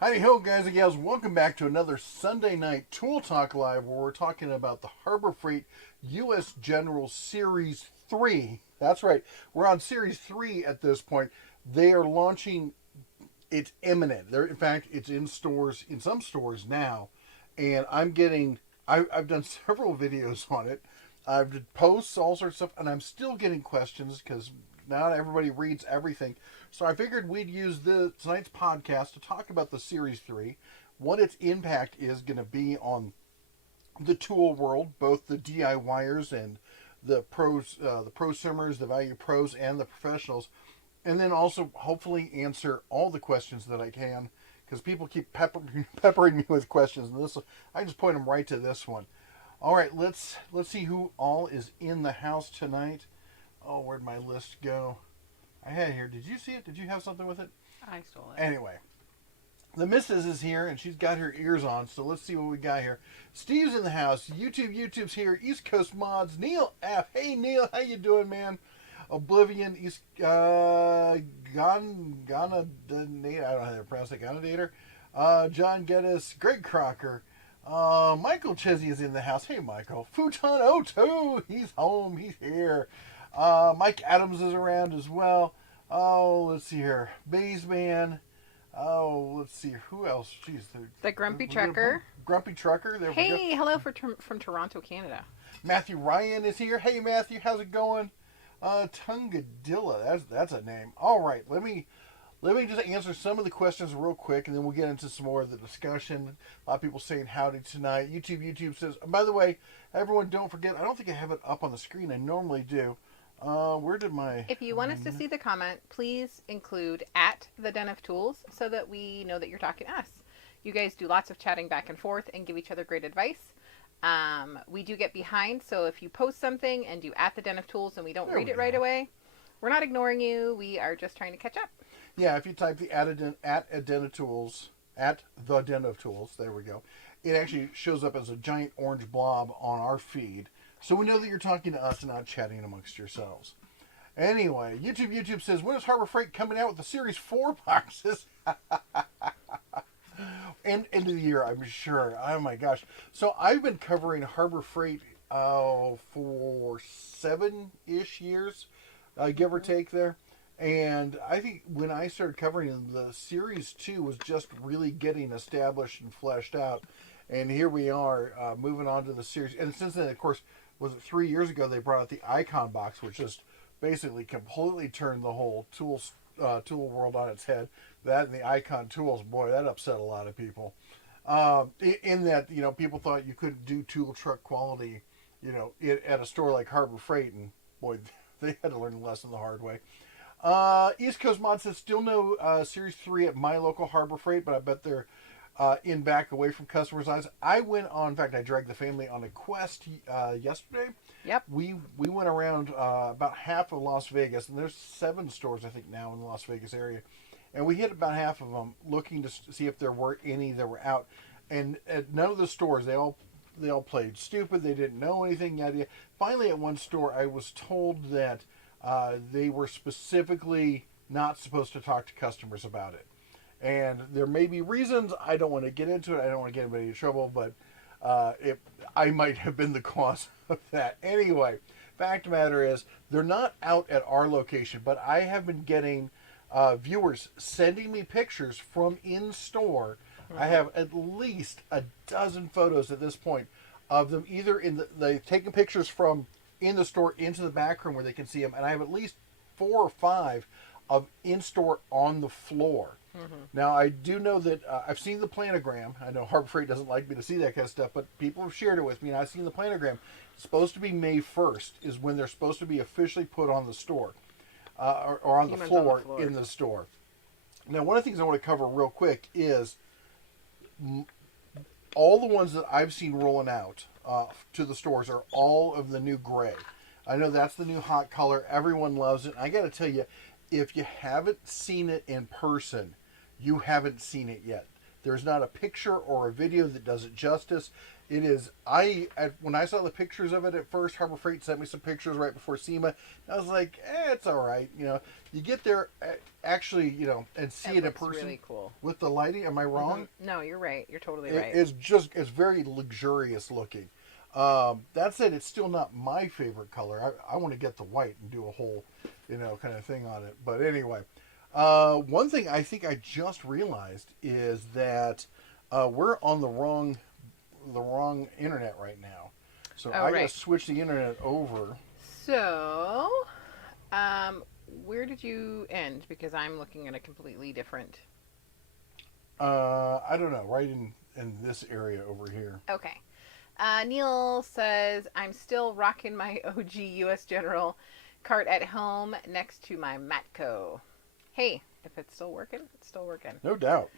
Howdy ho, guys and gals. Welcome back to another Sunday Night Tool Talk Live, where we're talking about the Harbor Freight U.S. General Series 3. That's right. We're on Series 3 at this point. They are launching. It's imminent. In fact, it's in stores, in some stores now. And I've done several videos on it. I've did posts, all sorts of stuff, and I'm still getting questions because not everybody reads everything. So I figured we'd use tonight's podcast to talk about the Series 3, what its impact is going to be on the tool world, both the DIYers and the pros, the prosumers, the value pros, and the professionals, and then also hopefully answer all the questions that I can, because people keep peppering me with questions, and I just point them right to this one. All right, let's see who all is in the house tonight. Oh, where'd my list go? I had it here. Did you see it? Did you have something with it? I stole it. Anyway, the missus is here, and she's got her ears on, so let's see what we got here. Steve's in the house. YouTube's here. East Coast Mods. Neil F. Hey, Neil. How you doing, man? Oblivion. Ghana, I don't know how to pronounce it. Ghana John Geddes. Greg Crocker. Michael Chesney is in the house. Hey, Michael. Futon O2. He's home. He's here. Mike Adams is around as well. Oh, let's see here. Baysman. Oh, let's see. Who else? Jeez. The Grumpy Trucker. Grumpy Trucker. There we go. Hey, hello from Toronto, Canada. Matthew Ryan is here. Hey, Matthew. How's it going? Tungadilla. That's a name. All right. Let me just answer some of the questions real quick, and then we'll get into some more of the discussion. A lot of people saying howdy tonight. YouTube says, by the way, everyone, don't forget, I don't think I have it up on the screen. I normally do. Where did my... If you want us to see the comment, please include at the Den of Tools so that we know that you're talking to us. You guys do lots of chatting back and forth and give each other great advice. We do get behind, so if you post something and do at the Den of Tools and we don't read it right away, we're not ignoring you. We are just trying to catch up. Yeah, if you type the at a Den of Tools, at the Den of Tools, there we go, it actually shows up as a giant orange blob on our feed. So we know that you're talking to us and not chatting amongst yourselves. Anyway, YouTube says, when is Harbor Freight coming out with the Series 4 boxes? End of the year, I'm sure. Oh my gosh. So I've been covering Harbor Freight for 7-ish years, give or take there. And I think when I started covering them, the Series 2 was just really getting established and fleshed out. And here we are, moving on to the Series. And since then, of course, was it 3 years ago, they brought out the Icon box, which just basically completely turned the whole tool world on its head. That and the Icon tools, boy, that upset a lot of people. In that, people thought you couldn't do tool truck quality, at a store like Harbor Freight. And boy, they had to learn the lesson the hard way. East Coast Mod says, still no Series 3 at my local Harbor Freight, but I bet they're in back away from customers' eyes. I went on, in fact, I dragged the family on a quest yesterday. Yep. We went around about half of Las Vegas, and there's 7 stores, I think, now in the Las Vegas area. And we hit about half of them looking to see if there were any that were out. And at none of the stores, they all played stupid. They didn't know anything yet. Finally, at one store, I was told that they were specifically not supposed to talk to customers about it. And there may be reasons. I don't want to get into it. I don't want to get anybody in trouble, but I might have been the cause of that. Anyway, fact of the matter is, they're not out at our location, but I have been getting viewers sending me pictures from in-store. I have at least a dozen photos at this point of them either they've taken pictures from in the store into the back room where they can see them, and I have at least 4 or 5 of in-store on the floor. Mm-hmm. Now, I do know that I've seen the planogram. I know Harbor Freight doesn't like me to see that kind of stuff, but people have shared it with me, and I've seen the planogram. It's supposed to be May 1st is when they're supposed to be officially put on the store, or on the floor in the store. Now, one of the things I want to cover real quick is all the ones that I've seen rolling out to the stores are all of the new gray. I know that's the new hot color. Everyone loves it. I got to tell you, if you haven't seen it in person, you haven't seen it yet. There's not a picture or a video that does it justice. It is. When I saw the pictures of it at first, Harbor Freight sent me some pictures right before SEMA. I was like, it's all right. You get there actually, and see it in looks person really cool. with the lighting. Am I wrong? No, you're right. You're totally right. It's very luxurious looking. That said, it's still not my favorite color. I want to get the white and do a whole, kind of thing on it. But anyway, one thing I think I just realized is that we're on the wrong internet right now. So I gotta switch the internet over. So, where did you end? Because I'm looking at a completely different. I don't know. Right in this area over here. Okay. Neil says, I'm still rocking my OG US General cart at home next to my Matco. Hey, if it's still working, it's still working. No doubt.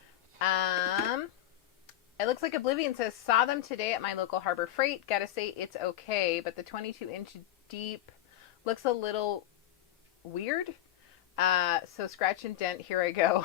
It looks like Oblivion says, saw them today at my local Harbor Freight. Gotta say, it's okay, but the 22-inch deep looks a little weird. So scratch and dent, here I go.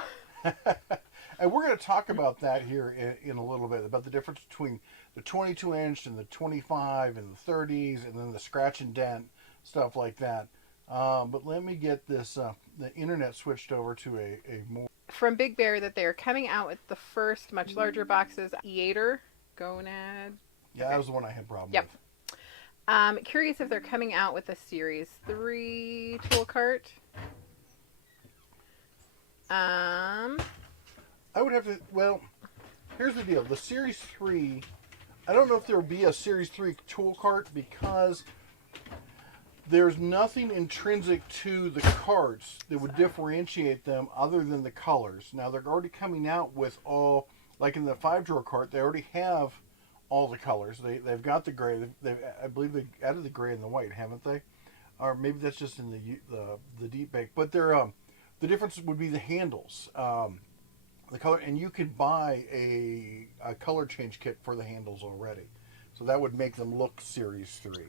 And we're going to talk about that here in a little bit, about the difference between the 22-inch and the 25 and the 30s, and then the scratch and dent, stuff like that. But let me get this, the internet switched over to a more... From Big Bear that they're coming out with the first much larger boxes, Eater, Gonad. Yeah, that was the one I had problems with. Curious if they're coming out with a Series 3 tool cart. I would have to... Well, here's the deal. The Series 3... I don't know if there will be a Series 3 tool cart because there's nothing intrinsic to the carts that would differentiate them other than the colors. Now, they're already coming out with all... Like in the 5-drawer cart, they already have all the colors. They've got the gray. I believe they added the gray and the white, haven't they? Or maybe that's just in the deep bake. But they're... the difference would be the handles. The color, and you could buy a color change kit for the handles already, so that would make them look Series 3.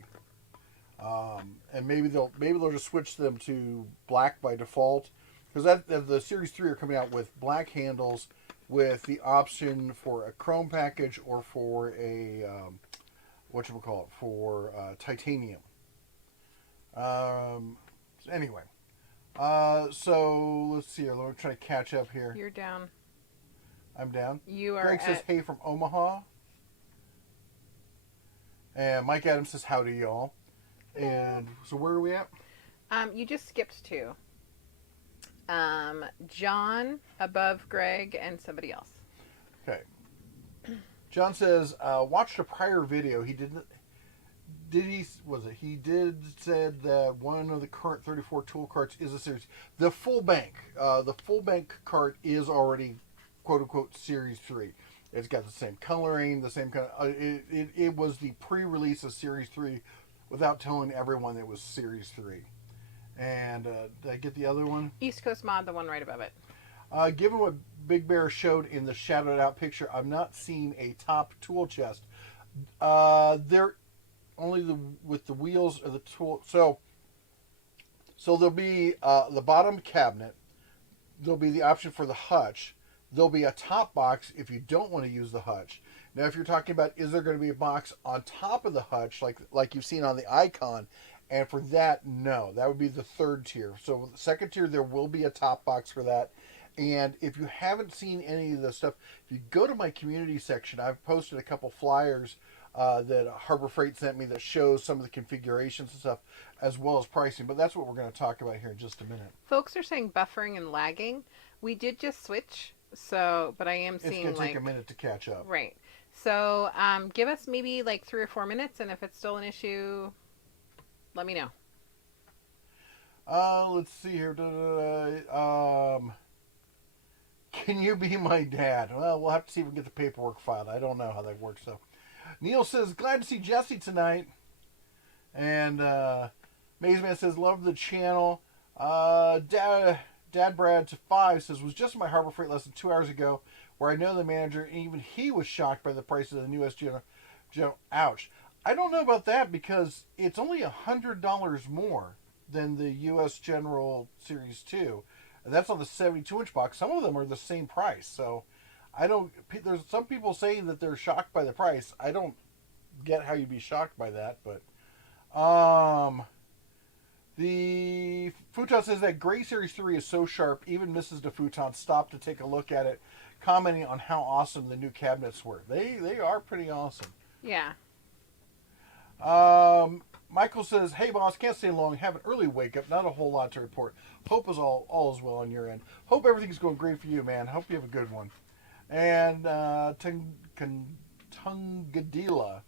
And maybe they'll just switch them to black by default, because the Series 3 are coming out with black handles with the option for a chrome package or for a for titanium. Anyway, so let's see here. Let me try to catch up here. You're down. I'm down. You are. Greg says, hey from Omaha. And Mike Adams says, howdy, y'all. And so where are we at? You just skipped 2. John above Greg and somebody else. Okay. John says, watched a prior video. He said that one of the current 34 tool carts is a series. The full bank cart is already quote unquote Series 3. It's got the same coloring, the same kind of. It was the pre-release of Series 3 without telling everyone it was Series 3. And did I get the other one? East Coast Mod, the one right above it. Given what Big Bear showed in the shadowed out picture, I'm not seeing a top tool chest. They're only with the wheels of the tool. So there'll be the bottom cabinet. There'll be the option for the hutch. There'll be a top box if you don't want to use the hutch. Now, if you're talking about is there going to be a box on top of the hutch like you've seen on the Icon, and for that, no. That would be the third tier. So the second tier, there will be a top box for that. And if you haven't seen any of the stuff, if you go to my community section, I've posted a couple flyers that Harbor Freight sent me that shows some of the configurations and stuff, as well as pricing. But that's what we're going to talk about here in just a minute. Folks are saying buffering and lagging. We did just switch, but I am seeing it's going to take a minute to catch up. Right. So give us maybe like 3 or 4 minutes, and if it's still an issue, let me know. Let's see here. Can you be my dad? Well, we'll have to see if we can get the paperwork filed. I don't know how that works, though. Neil says, glad to see Jesse tonight. And Maze Man says, love the channel. Dad Brad to 5 says, was just in my Harbor Freight lesson 2 hours ago, where I know the manager, and even he was shocked by the prices of the new US General. Ouch. I don't know about that, because it's only $100 more than the US General Series 2. And that's on the 72-inch box. Some of them are the same price. So, there's some people saying that they're shocked by the price. I don't get how you'd be shocked by that, but the futon says that Gray Series 3 is so sharp, even Mrs. DeFuton stopped to take a look at it, commenting on how awesome the new cabinets were. They are pretty awesome. Yeah. Michael says, "Hey boss, can't stay long. Have an early wake up. Not a whole lot to report. Hope is all is well on your end. Hope everything's going great for you, man. Hope you have a good one." And Tungadila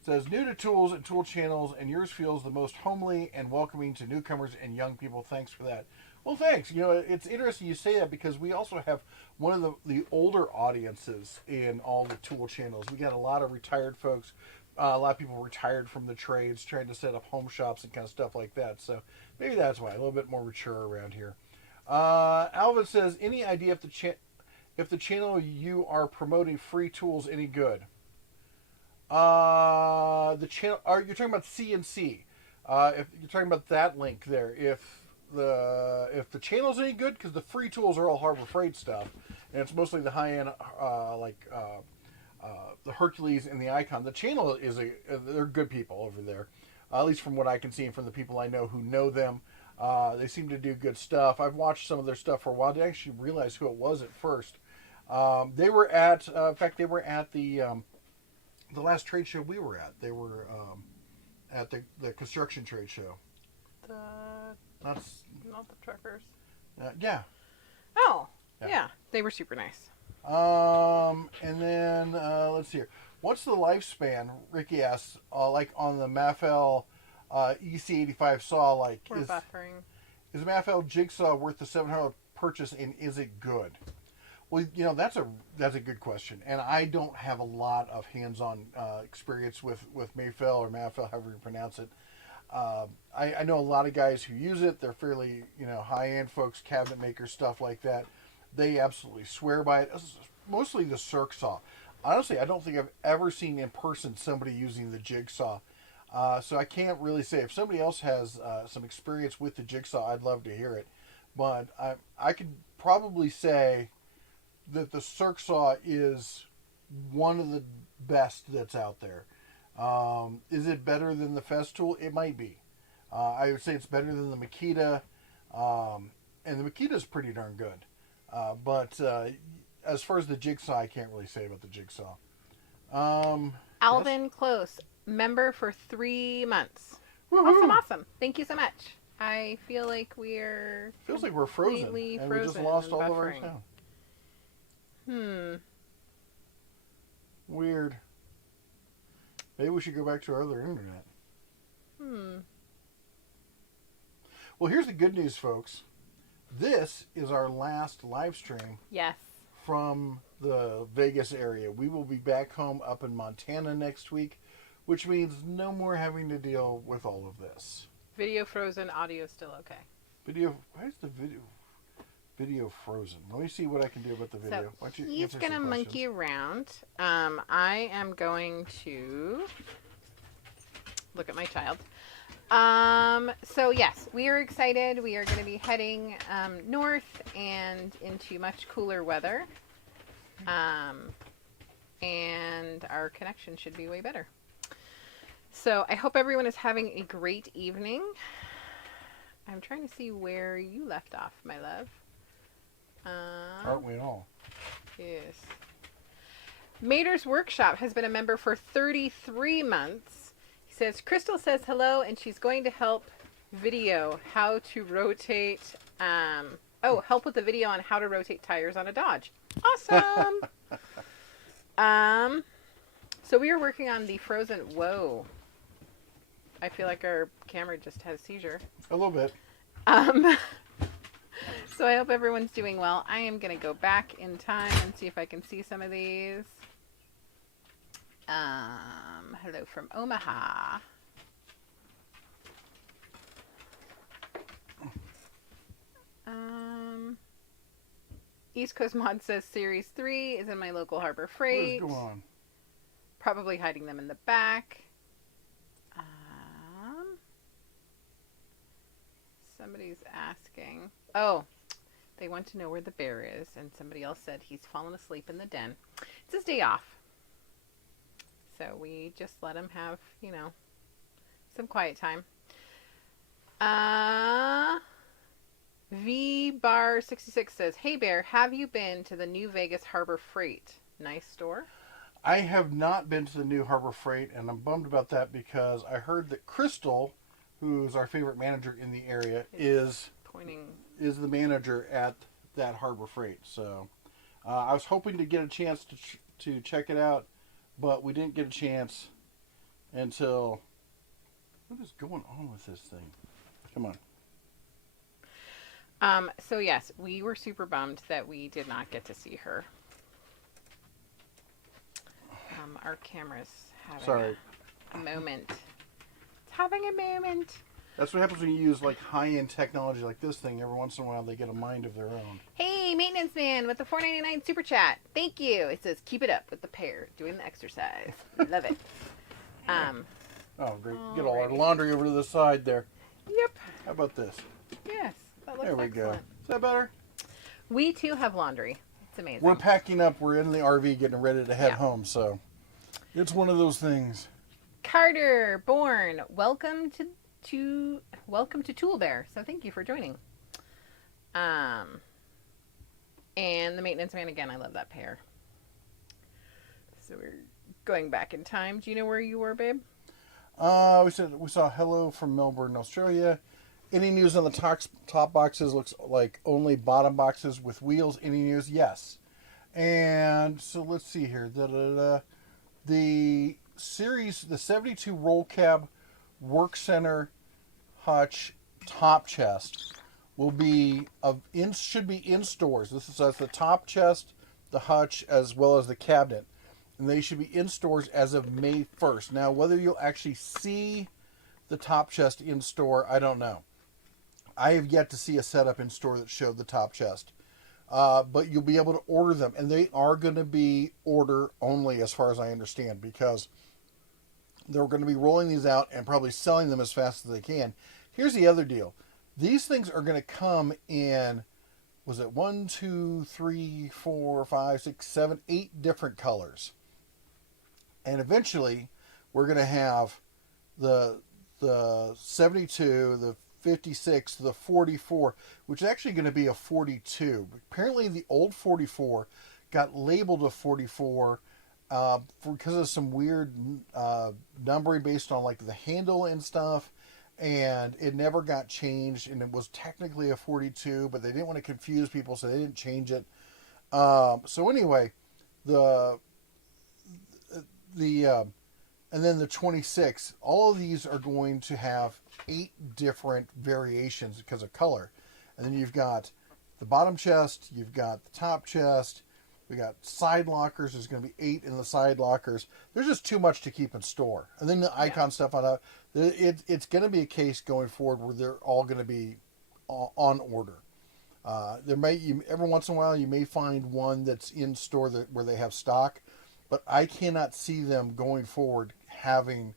says, "New to tools and tool channels, and yours feels the most homely and welcoming to newcomers and young people. Thanks for that." Well, thanks. You know, it's interesting you say that because we also have one of the older audiences in all the tool channels. We got a lot of retired folks. A lot of people retired from the trades, trying to set up home shops and kind of stuff like that. So maybe that's why a little bit more mature around here. Alvin says, "Any idea if the channel you are promoting free tools any good?" The channel. Are you talking about CNC? If you're talking about that link there, if the channel's any good, because the free tools are all Harbor Freight stuff, and it's mostly the high end the Hercules and the Icon. The channel they're good people over there, at least from what I can see and from the people I know who know them. They seem to do good stuff. I've watched some of their stuff for a while. I didn't actually realize who it was at first. They were at, in fact, they were at the last trade show we were at. They were at the construction trade show. Not the truckers. Yeah. Oh, yeah. They were super nice. And then let's see here. What's the lifespan? Ricky asks. Like on the Maffel EC85 saw, like We're buffering. Is Maffel jigsaw worth the $700 purchase, and is it good? Well, you know, that's a good question, and I don't have a lot of hands-on experience with Mayfell or Maffel, however you pronounce it. I know a lot of guys who use it. They're fairly, high-end folks, cabinet makers, stuff like that. They absolutely swear by it. Mostly the circ saw. Honestly, I don't think I've ever seen in person somebody using the jigsaw. So I can't really say. If somebody else has some experience with the jigsaw, I'd love to hear it. But I could probably say that the circ saw is one of the best that's out there. Is it better than the Festool? It might be. I would say it's better than the Makita. And the Makita's pretty darn good. But as far as the jigsaw, I can't really say about the jigsaw. Alvin Close, member for 3 months. Woo-hoo! Awesome. Thank you so much. I feel like we're frozen. And we just lost all of our sound. Weird. Maybe we should go back to our other internet. Well, here's the good news, folks. This is our last live stream. Yes. From the Vegas area. We will be back home up in Montana next week, which means no more having to deal with all of this. Video frozen, audio still okay. Why is the video frozen? Let me see what I can do about the video. So he's going to monkey around. I am going to look at my child. So yes, we are excited. We are going to be heading north and into much cooler weather. And our connection should be way better. So I hope everyone is having a great evening. I'm trying to see where you left off, my love. Aren't we all? Yes. Mater's Workshop has been a member for 33 months. He says, Crystal says hello, and she's going to help video how to rotate, help with the video on how to rotate tires on a Dodge. Awesome! So we are working on the frozen, whoa. I feel like our camera just had a seizure. A little bit. So I hope everyone's doing well. I am going to go back in time and see if I can see some of these. Hello from Omaha. East Coast Mod says Series 3 is in my local Harbor Freight. What is going on? Probably hiding them in the back. Somebody's asking. Oh, they want to know where the bear is, and somebody else said he's fallen asleep in the den. It's his day off. So we just let him have, some quiet time. V Bar 66 says, "Hey Bear, have you been to the new Vegas Harbor Freight? Nice store." I have not been to the new Harbor Freight, and I'm bummed about that because I heard that Crystal, who's our favorite manager in the area, is the manager at that Harbor Freight. So I was hoping to get a chance to check it out, but we didn't get a chance until... What is going on with this thing? Come on. So yes, we were super bummed that we did not get to see her. Our camera's having a moment. It's having a moment. That's what happens when you use like high-end technology like this thing. Every once in a while, they get a mind of their own. Hey, Maintenance Man with the $4.99 super chat. Thank you. It says, "Keep it up with the pair doing the exercise." Love it. Oh, great. Get all our laundry over to the side there. Yep. How about this? Yes. That looks There we excellent. go. Is that better? We too have laundry. It's amazing. We're packing up. We're in the RV getting ready to head home, so it's one of those things. Carter Bourne, welcome to Tool Bear. So thank you for joining. And the Maintenance Man again. I love that pair. So we're going back in time. Do you know where you were, babe? We saw hello from Melbourne, Australia. Any news on the top boxes? Looks like only bottom boxes with wheels. Any news? Yes. And so let's see here. The series, the 72 roll cab work center hutch top chest will be should be in stores. This is the top chest, the hutch, as well as the cabinet. And they should be in stores as of May 1st. Now, whether you'll actually see the top chest in store, I don't know. I have yet to see a setup in store that showed the top chest. But you'll be able to order them. And they are going to be order only as far as I understand. Because they're going to be rolling these out and probably selling them as fast as they can. Here's the other deal. These things are going to come in, was it 1, 2, 3, 4, 5, 6, 7, 8 different colors. And eventually, we're going to have the 72, the 56, the 44, which is actually going to be a 42. Apparently, the old 44 got labeled a 44 because of some weird numbering based on like the handle and stuff. And it never got changed, and it was technically a 42, but they didn't want to confuse people, so they didn't change it. So anyway, and then the 26, all of these are going to have 8 different variations because of color. And then you've got the bottom chest, you've got the top chest, we got side lockers. There's going to be 8 in the side lockers. There's just too much to keep in store. And then the icon stuff on that. It's going to be a case going forward where they're all going to be on order. Every once in a while you may find one that's in store where they have stock, but I cannot see them going forward having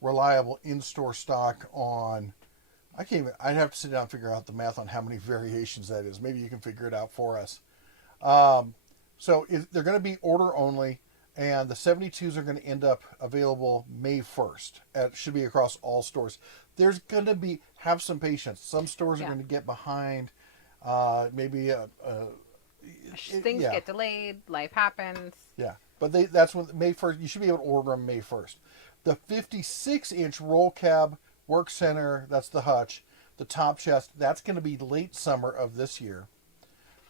reliable in-store stock on. I'd have to sit down and figure out the math on how many variations that is. Maybe you can figure it out for us. So they're going to be order only, and the 72s are going to end up available May 1st. It should be across all stores. There's going to have some patience. Some stores are going to get behind. Maybe things get delayed. Life happens. Yeah, but that's when May 1st. You should be able to order them May 1st. The 56-inch roll cab work center, that's the hutch. The top chest, that's going to be late summer of this year.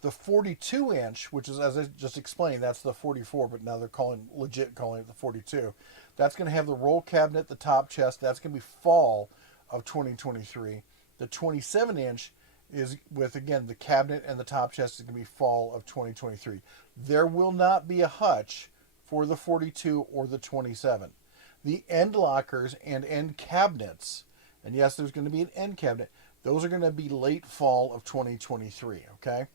The 42-inch, which is, as I just explained, that's the 44, but now they're calling it the 42. That's going to have the roll cabinet, the top chest. That's going to be fall of 2023. The 27-inch is with, again, the cabinet and the top chest is going to be fall of 2023. There will not be a hutch for the 42 or the 27. The end lockers and end cabinets, and yes, there's going to be an end cabinet, those are going to be late fall of 2023, okay?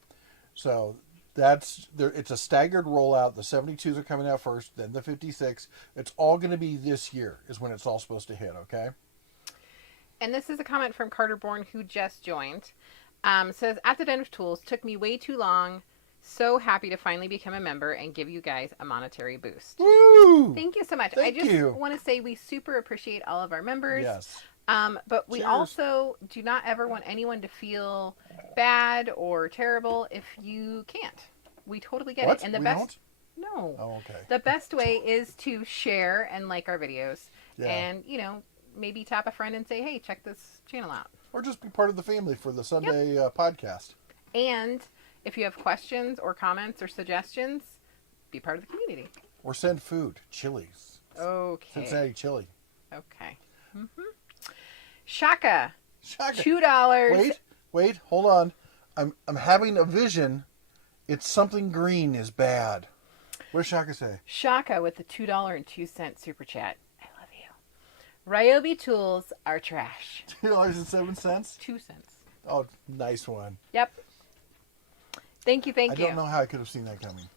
So it's a staggered rollout. The 72s are coming out first, then the 56. It's all going to be this year is when it's all supposed to hit, okay? And this is a comment from Carter Bourne, who just joined. Says, at the Den of Tools, took me way too long So happy to finally become a member and give you guys a monetary boost. Woo! Thank you so much. Thank I just you. want to say we super appreciate all of our members. Yes. But we Cheers. also do not ever want anyone to feel bad or terrible if you can't. We totally get What? it. And the We best don't? No. Oh, okay. The best way is to share and like our videos. Yeah. And, maybe tap a friend and say, hey, check this channel out. Or just be part of the family for the Sunday podcast. And if you have questions or comments or suggestions, be part of the community. Or send food. Chili's. Okay. Cincinnati chili. Okay. Mm-hmm. Shaka. Shaka. $2. Wait, hold on. I'm having a vision. It's something green is bad. What does Shaka say? Shaka with the $2.02 super chat. I love you. Ryobi tools are trash. $2.07? 2 cents. Oh, nice one. Yep. Thank you. I don't know how I could have seen that coming.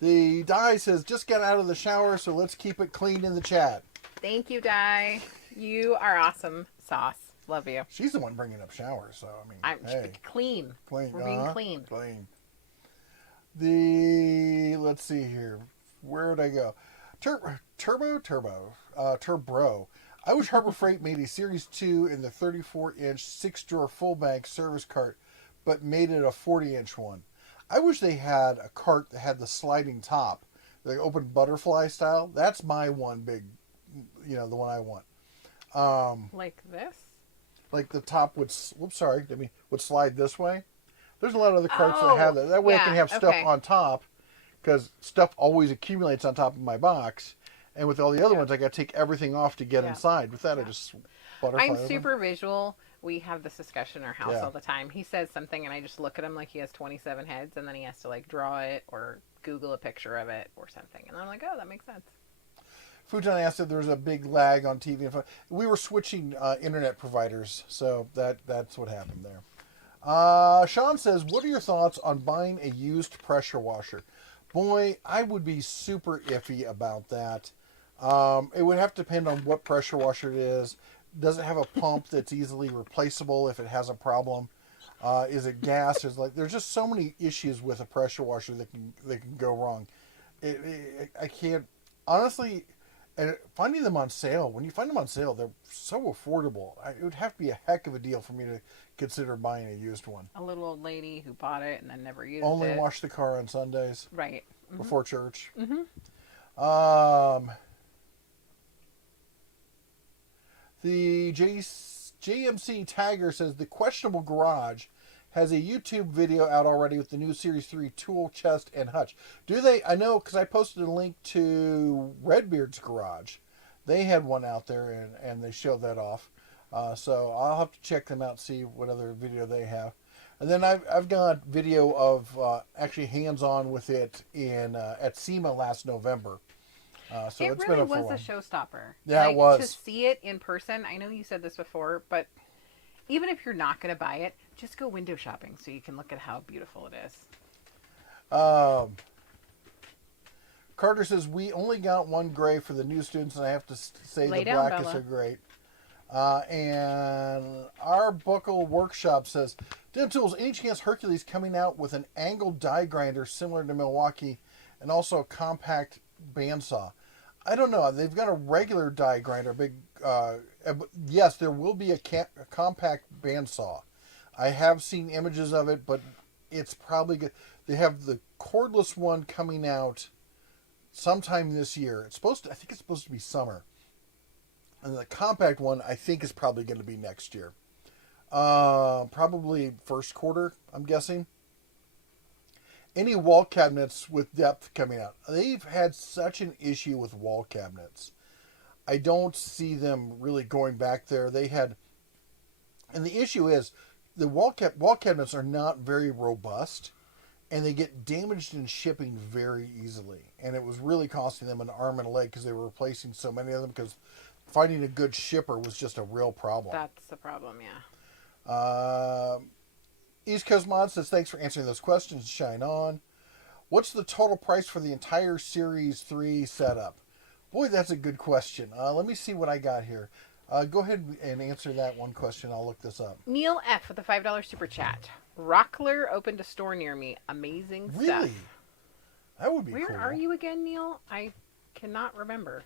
The Di says, just got out of the shower, so let's keep it clean in the chat. Thank you, Di. You are awesome sauce. Love you. She's the one bringing up showers, so I mean, I'm hey. clean. Clean. We're being clean. Clean. Let's see here. Where would I go? Turbo. I wish Harbor Freight made a Series 2 in the 34-inch 6-drawer full bank service cart, but made it a 40-inch one. I wish they had a cart that had the sliding top, the open butterfly style. That's my one big, the one I want. Like this? Like the top would slide this way. There's a lot of other carts that have that. That way I can have stuff on top, because stuff always accumulates on top of my box. And with all the other ones, I got to take everything off to get inside. With that, I just butterfly. I'm super visual. We have this discussion in our house all the time. He says something, and I just look at him like he has 27 heads, and then he has to draw it or Google a picture of it or something. And I'm like, oh, that makes sense. Futon asked if there was a big lag on TV. We were switching internet providers, so that's what happened there. Sean says, what are your thoughts on buying a used pressure washer? Boy, I would be super iffy about that. It would have to depend on what pressure washer it is. Does it have a pump that's easily replaceable if it has a problem? Is it gas? There's just so many issues with a pressure washer that can go wrong. I can't honestly. And finding them on sale, when you find them on sale, they're so affordable. It would have to be a heck of a deal for me to consider buying a used one. A little old lady who bought it and then never used Only it. wash the car on Sundays. Right. Mm-hmm. Before church. Mm-hmm. The JMC Tiger says the questionable garage has a YouTube video out already with the new Series 3 tool, chest, and hutch. Do they? I know because I posted a link to Redbeard's garage. They had one out there and they showed that off. So I'll have to check them out, see what other video they have. And then I've got video of actually hands-on with it at SEMA last November. So it it's really been was a showstopper. Yeah, it was. To see it in person, I know you said this before, but even if you're not going to buy it, just go window shopping so you can look at how beautiful it is. Carter says, we only got one gray for the new students, and I have to say Lay the down, black Bella. is so great. And our Buckle Workshop says, Den Tools, any chance Hercules coming out with an angled die grinder similar to Milwaukee and also a compact bandsaw? I don't know. They've got a regular die grinder, big. Yes, there will be a compact bandsaw. I have seen images of it, but it's probably good. They have the cordless one coming out sometime this year. I think it's supposed to be summer. And the compact one, I think, is probably going to be next year. Probably first quarter, I'm guessing. Any wall cabinets with depth coming out. They've had such an issue with wall cabinets. I don't see them really going back there. And the issue is, the wall cabinets are not very robust, and they get damaged in shipping very easily. And it was really costing them an arm and a leg because they were replacing so many of them, because finding a good shipper was just a real problem. That's the problem, yeah. East Coast Mod says, thanks for answering those questions. Shine on. What's the total price for the entire Series 3 setup? Boy, that's a good question. Let me see what I got here. Go ahead and answer that one question. I'll look this up. Neil F with a $5 super chat. Rockler opened a store near me. Amazing stuff. Really? That would be Where cool. are you again, Neil? I cannot remember.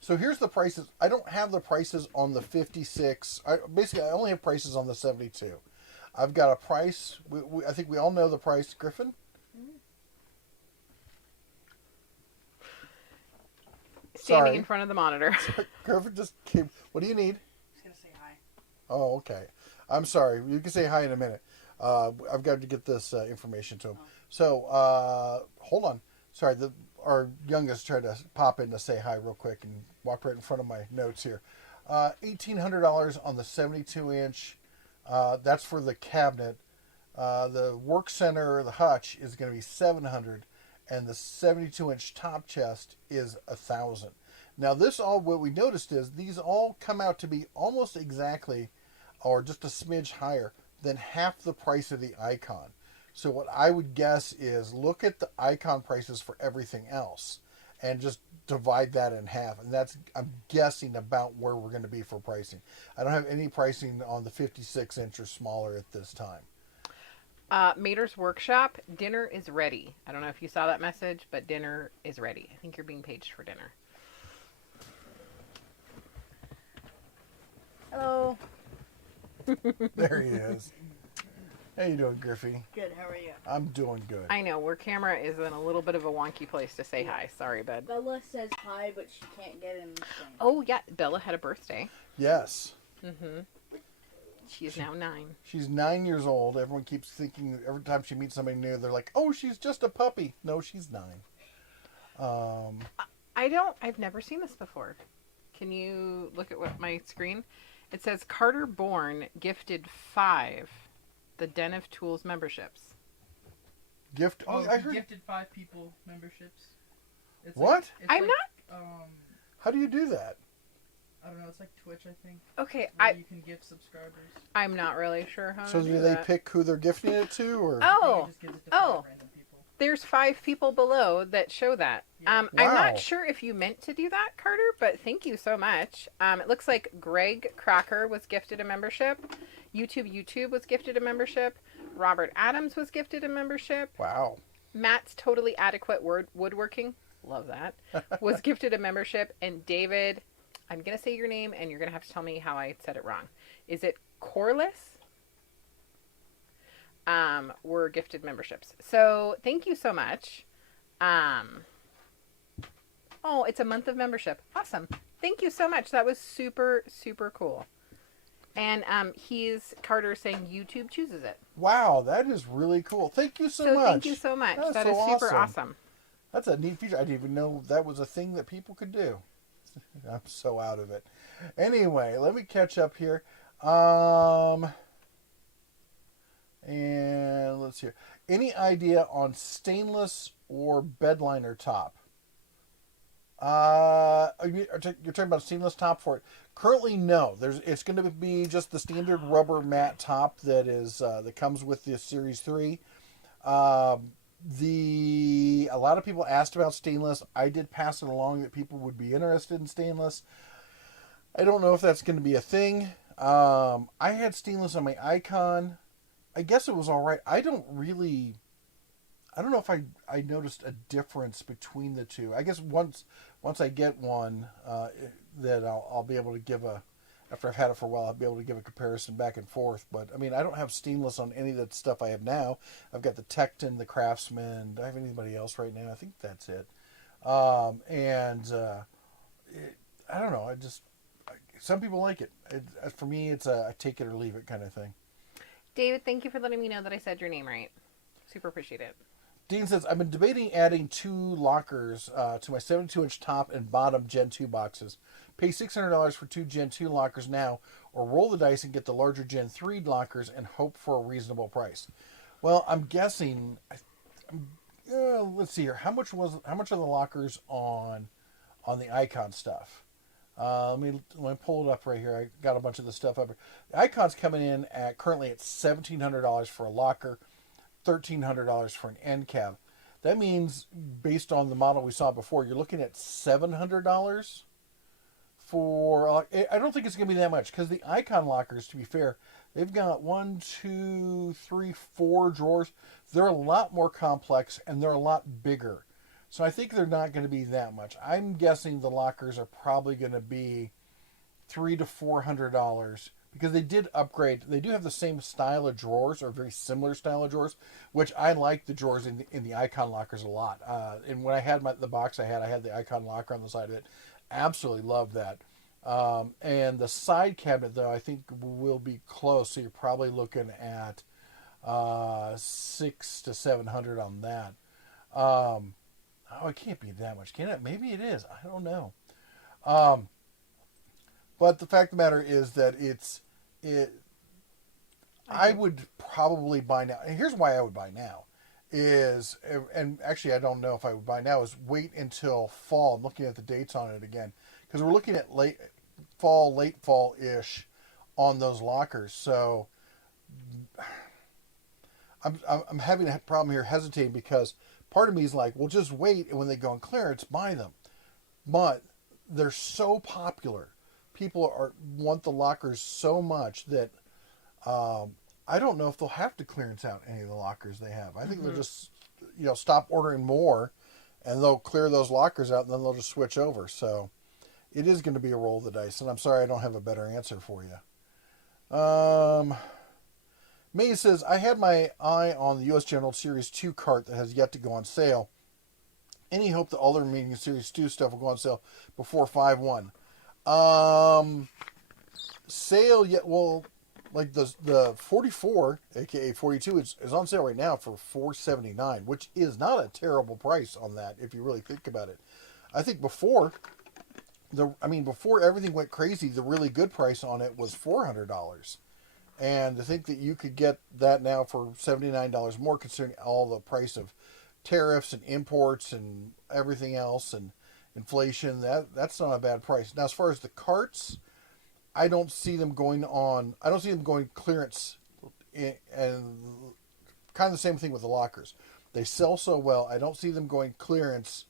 So here's the prices. I don't have the prices on the 56. Basically, I only have prices on the 72. I've got a price. I think we all know the price. Griffin? Standing Sorry. in front of the monitor. Griffin just came. What do you need? Just gonna say hi. Oh, okay. I'm sorry. You can say hi in a minute. I've got to get this information to him. So, hold on. Sorry, our youngest tried to pop in to say hi real quick and walked right in front of my notes here. $1,800 on the 72-inch. That's for the cabinet. The work center, the hutch, is going to be $700, and the 72-inch top chest is $1,000. Now, what we noticed is these all come out to be almost exactly, or just a smidge higher than half the price of the Icon. So what I would guess is look at the Icon prices for everything else and just divide that in half. And I'm guessing, about where we're going to be for pricing. I don't have any pricing on the 56-inch or smaller at this time. Mater's Workshop, dinner is ready. I don't know if you saw that message, but dinner is ready. I think you're being paged for dinner. Hello. There he is. How you doing, Griffey? Good. How are you? I'm doing good. I know, where camera is in a little bit of a wonky place to say hi. Sorry, bud. Bella says hi, but she can't get in. Oh, yeah. Bella had a birthday. Yes. Mm-hmm. She is now 9. She's 9 years old. Everyone keeps thinking, every time she meets somebody new, they're like, oh, she's just a puppy. No, she's 9. I've never seen this before. Can you look at my screen? It says Carter Bourne gifted 5 the Den of Tools memberships. Gift. Oh, I you heard. gifted 5 people memberships. It's What? I'm not. How do you do that? I don't know. It's like Twitch, I think. Okay, Where you can gift subscribers. I'm not really sure how So to do do they that. pick who they're gifting it to, or? I think Oh, it just gives it to 5 random people. there's 5 people below that show that. Yeah. I'm Wow. not sure if you meant to do that, Carter, but thank you so much. It looks like Greg Crocker was gifted a membership. YouTube was gifted a membership. Robert Adams was gifted a membership. Wow. Matt's Totally Adequate Woodworking, love that, was gifted a membership. And David, I'm going to say your name and you're going to have to tell me how I said it wrong. Is it Corliss? Were gifted memberships. So thank you so much. Oh, it's a month of membership. Awesome. Thank you so much. That was super, super cool. And Carter saying YouTube chooses it. Wow, that is really cool. Thank you so much. Thank you so much. That's That so is super awesome. That's a neat feature. I didn't even know that was a thing that people could do. I'm so out of it. Anyway, let me catch up here. And let's hear. Any idea on stainless or bedliner top? You're talking about a stainless top for it. Currently, no. It's going to be just the standard rubber matte top that comes with the Series 3. A lot of people asked about stainless. I did pass it along that people would be interested in stainless. I don't know if that's going to be a thing. I had stainless on my Icon. I guess it was all right. I don't know if I noticed a difference between the two. I guess once I get one, that I'll be able to after I've had it for a while, I'll be able to give a comparison back and forth. But I mean, I don't have stainless on any of the stuff I have now. I've got the Tecton, the Craftsman. Do I have anybody else right now? I think that's it. I don't know. Some people like it. For me, it's a take it or leave it kind of thing. David, thank you for letting me know that I said your name right. Super appreciate it. Dean says, I've been debating adding 2 lockers to my 72-inch top and bottom Gen 2 boxes. Pay $600 for 2 Gen 2 lockers now, or roll the dice and get the larger Gen 3 lockers and hope for a reasonable price. Well, I'm guessing, let's see here. How much are the lockers on the Icon stuff? Let me pull it up right here. I got a bunch of the stuff up here. The Icon's coming in currently at $1,700 for a locker, $1,300 for an end cap. That means, based on the model we saw before, you're looking at $700 for, I don't think it's going to be that much because the Icon lockers, to be fair, they've got 1, 2, 3, 4 drawers. They're a lot more complex and they're a lot bigger. So I think they're not going to be that much. I'm guessing the lockers are probably going to be $300 to $400 because they did upgrade. They do have the same style of drawers or very similar style of drawers, which I like the drawers in the Icon lockers a lot. And when I had the box I had the Icon locker on the side of it. Absolutely love that. And the side cabinet, though, I think will be close. So you're probably looking at $600 to $700 on that. Oh, it can't be that much, can it? Maybe it is. I don't know. But the fact of the matter is that I would probably buy now. And here's why I would buy now. And actually I don't know if I would buy now, is wait until fall. I'm looking at the dates on it again. Because we're looking at late fall-ish on those lockers. So I'm having a problem here hesitating because part of me is like, well, just wait, and when they go on clearance, buy them. But they're so popular. People want the lockers so much that I don't know if they'll have to clearance out any of the lockers they have. I think they'll just stop ordering more, and they'll clear those lockers out, and then they'll just switch over. So it is going to be a roll of the dice, and I'm sorry I don't have a better answer for you. May says, I had my eye on the U.S. General Series 2 cart that has yet to go on sale. Any hope that all the remaining Series 2 stuff will go on sale before 5/1? Sale yet? Well, like the 44, aka 42, is on sale right now for $479, which is not a terrible price on that if you really think about it. I think before everything went crazy, the really good price on it was $400. And to think that you could get that now for $79 more, considering all the price of tariffs and imports and everything else and inflation, that's not a bad price. Now, as far as the carts, I don't see them going clearance, and kind of the same thing with the lockers. They sell so well, I don't see them going clearance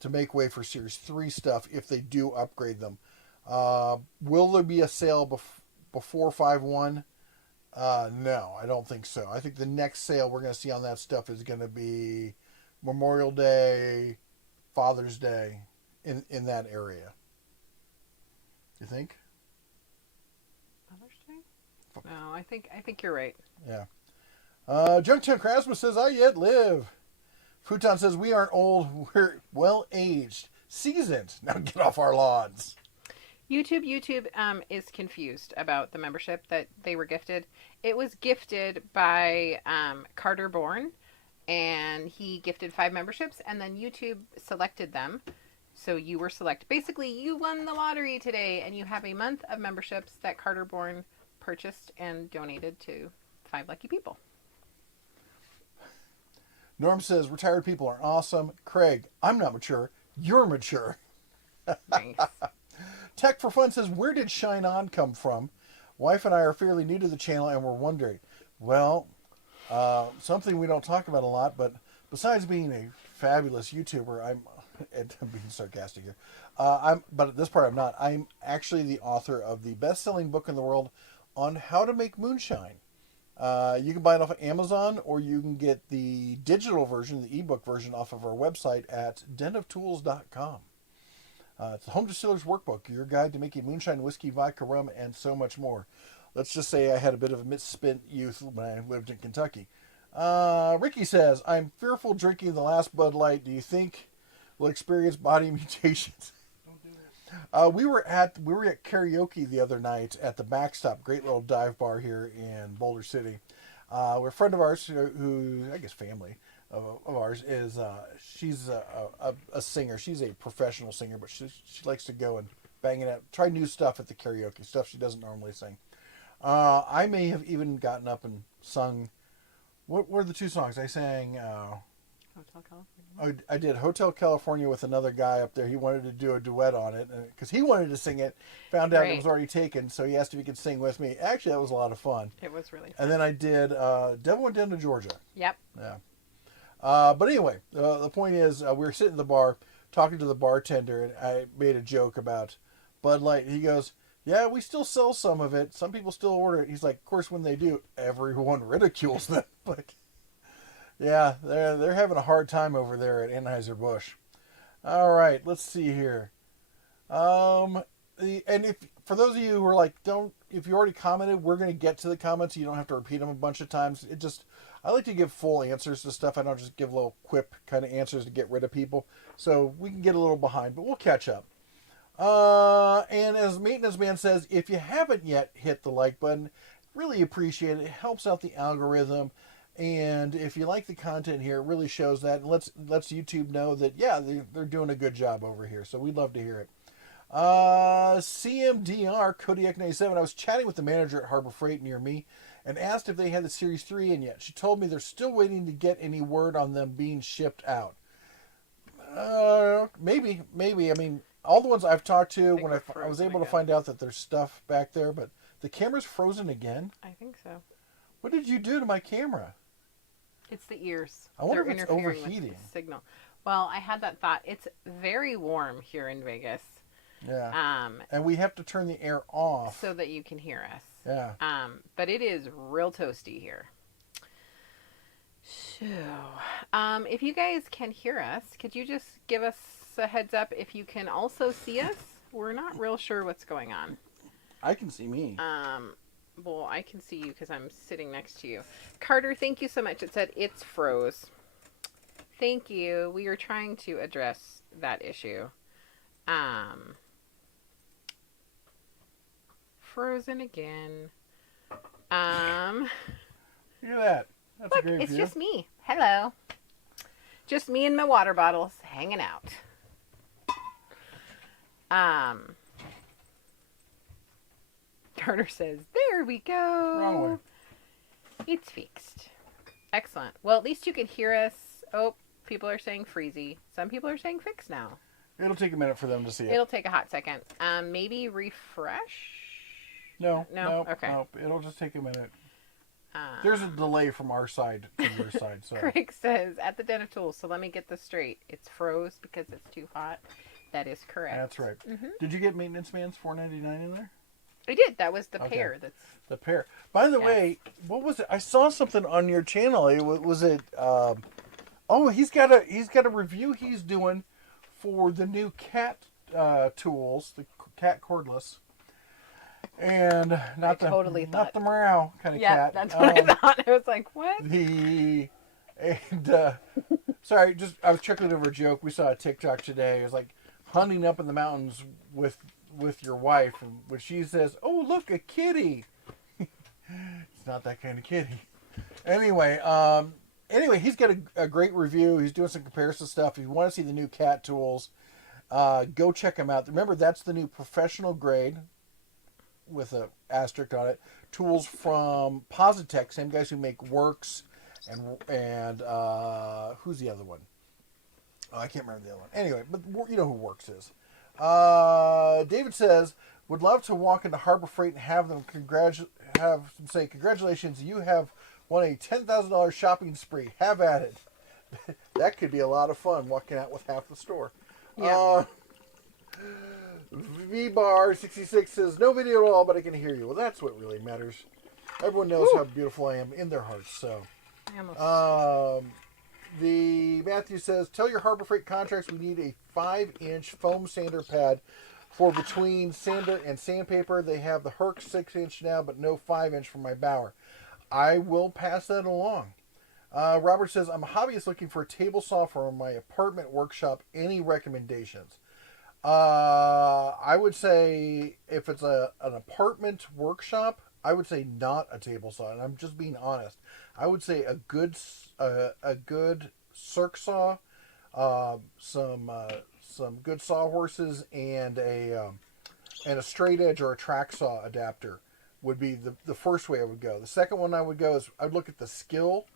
to make way for Series 3 stuff if they do upgrade them. Will there be a sale before 5/1? No, I don't think so. I think the next sale we're going to see on that stuff is going to be Memorial Day, Father's Day, in that area. You think? Mother's Day? No, I think you're right. Yeah. Junktown Craftsman says, I yet live. Futon says, we aren't old, we're well-aged, seasoned. Now get off our lawns. YouTube is confused about the membership that they were gifted. It was gifted by Carter Bourne, and he gifted 5 memberships, and then YouTube selected them. So you were selected. Basically, you won the lottery today, and you have a month of memberships that Carter Bourne purchased and donated to 5 lucky people. Norm says, retired people are awesome. Craig, I'm not mature. You're mature. Nice. Tech for Fun says, where did Shine On come from? Wife and I are fairly new to the channel and we're wondering. Well, something we don't talk about a lot, but besides being a fabulous YouTuber, I'm being sarcastic here. But at this part I'm not. I'm actually the author of the best-selling book in the world on how to make moonshine. You can buy it off of Amazon, or you can get the digital version, the ebook version, off of our website at denoftools.com. It's the Home Distiller's Workbook, your guide to making moonshine, whiskey, vodka, rum, and so much more. Let's just say I had a bit of a misspent youth when I lived in Kentucky. Ricky says, I'm fearful drinking the last Bud Light. Do you think we'll experience body mutations? Don't do it. We were at karaoke the other night at the Backstop, great little dive bar here in Boulder City. We're a friend of ours who I guess family of ours is she's a singer. She's a professional singer, but she likes to go and bang it out, try new stuff at the karaoke, stuff she doesn't normally sing. I may have even gotten up and sung. What were the 2 songs I sang? Hotel California. I did Hotel California with another guy up there. He wanted to do a duet on it because he wanted to sing it. Found out it was already taken, so he asked if he could sing with me. Actually, that was a lot of fun. It was really fun. And then I did Devil Went Down to Georgia. Yep. Yeah. But anyway, the point is, we were sitting at the bar talking to the bartender, and I made a joke about Bud Light. He goes, yeah, we still sell some of it. Some people still order it. He's like, of course, when they do, everyone ridicules them. But yeah, they're having a hard time over there at Anheuser-Busch. All right, let's see here. And if for those of you who are like, if you already commented, we're going to get to the comments. You don't have to repeat them a bunch of times. I like to give full answers to stuff. I don't just give little quip kind of answers to get rid of people. So we can get a little behind, but we'll catch up. And as Maintenance Man says, if you haven't yet hit the like button, really appreciate it. It helps out the algorithm. And if you like the content here, it really shows that and lets YouTube know that, yeah, they're doing a good job over here. So we'd love to hear it. CMDR Kodiak 97. I was chatting with the manager at Harbor Freight near me and asked if they had the Series 3 in yet. She told me they're still waiting to get any word on them being shipped out. Maybe. I mean, all the ones I've talked to, when I was able to find out that there's stuff back there, but the camera's frozen again? I think so. What did you do to my camera? It's the ears. I wonder They're if it's interfering overheating. with the signal. Well, I had that thought. It's very warm here in Vegas. Yeah. And we have to turn the air off. So that you can hear us. Yeah. But it is real toasty here. So, if you guys can hear us, could you just give us a heads up if you can also see us? We're not real sure what's going on. I can see me. Well, I can see you because I'm sitting next to you. Carter, thank you so much. It said it's froze. Thank you. We are trying to address that issue. Frozen again. Look at that. That's Look, a great it's view. just me. Hello. Just me and my water bottles hanging out. Carter says, there we go. Wrong way. It's fixed. Excellent. Well, at least you can hear us. Oh, people are saying freezy. Some people are saying fixed now. It'll take a minute for them to see it. It'll take a hot second. Maybe refresh? No. Okay. Nope. It'll just take a minute. There's a delay from our side to your side. So. Craig says, at the Den of Tools, so let me get this straight. It's froze because it's too hot. That is correct. That's right. Mm-hmm. Did you get Maintenance Man's $4.99 in there? I did. That was the Okay. pair. That's The pair. By the way, what was it? I saw something on your channel. Was it? He's got a review he's doing for the new cat tools, the cat cordless, and not the Morale kind of cat. that's what I thought. I was like, what? Sorry, I was chuckling over a joke. We saw a TikTok today. It was like hunting up in the mountains with your wife, and when she says, "Oh, look, a kitty," it's not that kind of kitty. Anyway, he's got a great review. He's doing some comparison stuff. If you want to see the new cat tools, go check him out. Remember, that's the new professional grade with a asterisk on it. Tools from Positech, same guys who make Works and who's the other one? Oh, I can't remember the other one. Anyway, but you know who Works is. David says, would love to walk into Harbor Freight and have them say, congratulations, you have won a $10,000 shopping spree. Have at it. That could be a lot of fun, walking out with half the store. Yeah. VBar66 says, no video at all, but I can hear you. Well, that's what really matters. Everyone knows how beautiful I am in their hearts, so. The Matthew says, tell your Harbor Freight contracts we need a 5-inch foam sander pad for between sander and sandpaper. They have the Herc 6-inch now, but no 5-inch for my Bauer. I will pass that along. Robert says, I'm a hobbyist looking for a table saw for my apartment workshop. Any recommendations? I would say if it's an apartment workshop, I would say not a table saw, and I'm just being honest. I would say a good circ saw, some good sawhorses, and a straight edge or a track saw adapter would be the first way I would go. The second one I would go is I'd look at the Skill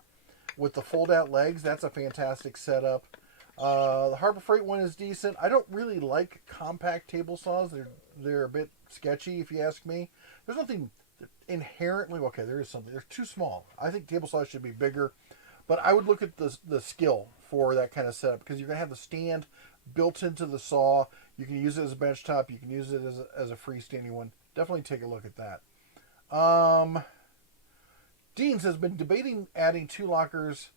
with the fold out legs. That's a fantastic setup. The Harbor Freight one is decent. I don't really like compact table saws. They're a bit sketchy if you ask me. There's nothing inherently, okay, there is something. They're too small. I think table saws should be bigger, but I would look at the Skill for that kind of setup because you're going to have the stand built into the saw. You can use it as a bench top. You can use it as a freestanding one. Definitely take a look at that. Dean says, been debating adding 2 lockers.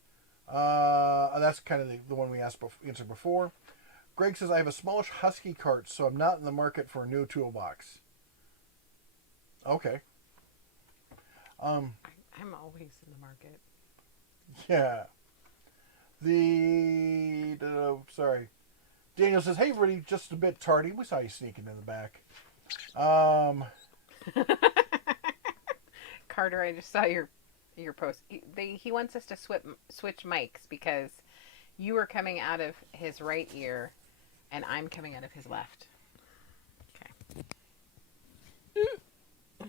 That's kind of the one we answered before. Greg says, I have a smallish Husky cart, so I'm not in the market for a new toolbox. Okay. I'm always in the market. Yeah. Sorry. Daniel says, hey, everybody, just a bit tardy. We saw you sneaking in the back. Carter, I just saw your post. He wants us to switch mics because you are coming out of his right ear and I'm coming out of his left. Okay. I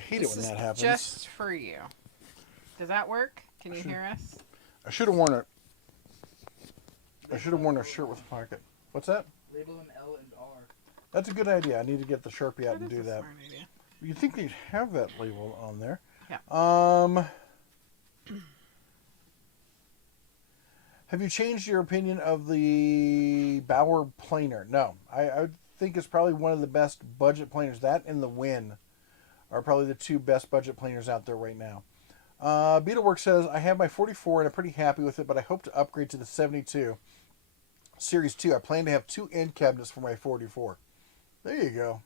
hate it when that happens. Just for you. Does that work? Can you hear us? I should have worn it. I should have worn a shirt with a pocket. What's that? Label them L and R. That's a good idea. I need to get the Sharpie out and do that. Smart idea. You'd think they'd have that label on there. Yeah. Have you changed your opinion of the Bauer planer? No. I think it's probably one of the best budget planers. That and the Win are probably the 2 best budget planers out there right now. Beetleworks says, I have my 44 and I'm pretty happy with it, but I hope to upgrade to the 72. Series 2. I plan to have 2 end cabinets for my 44. There you go.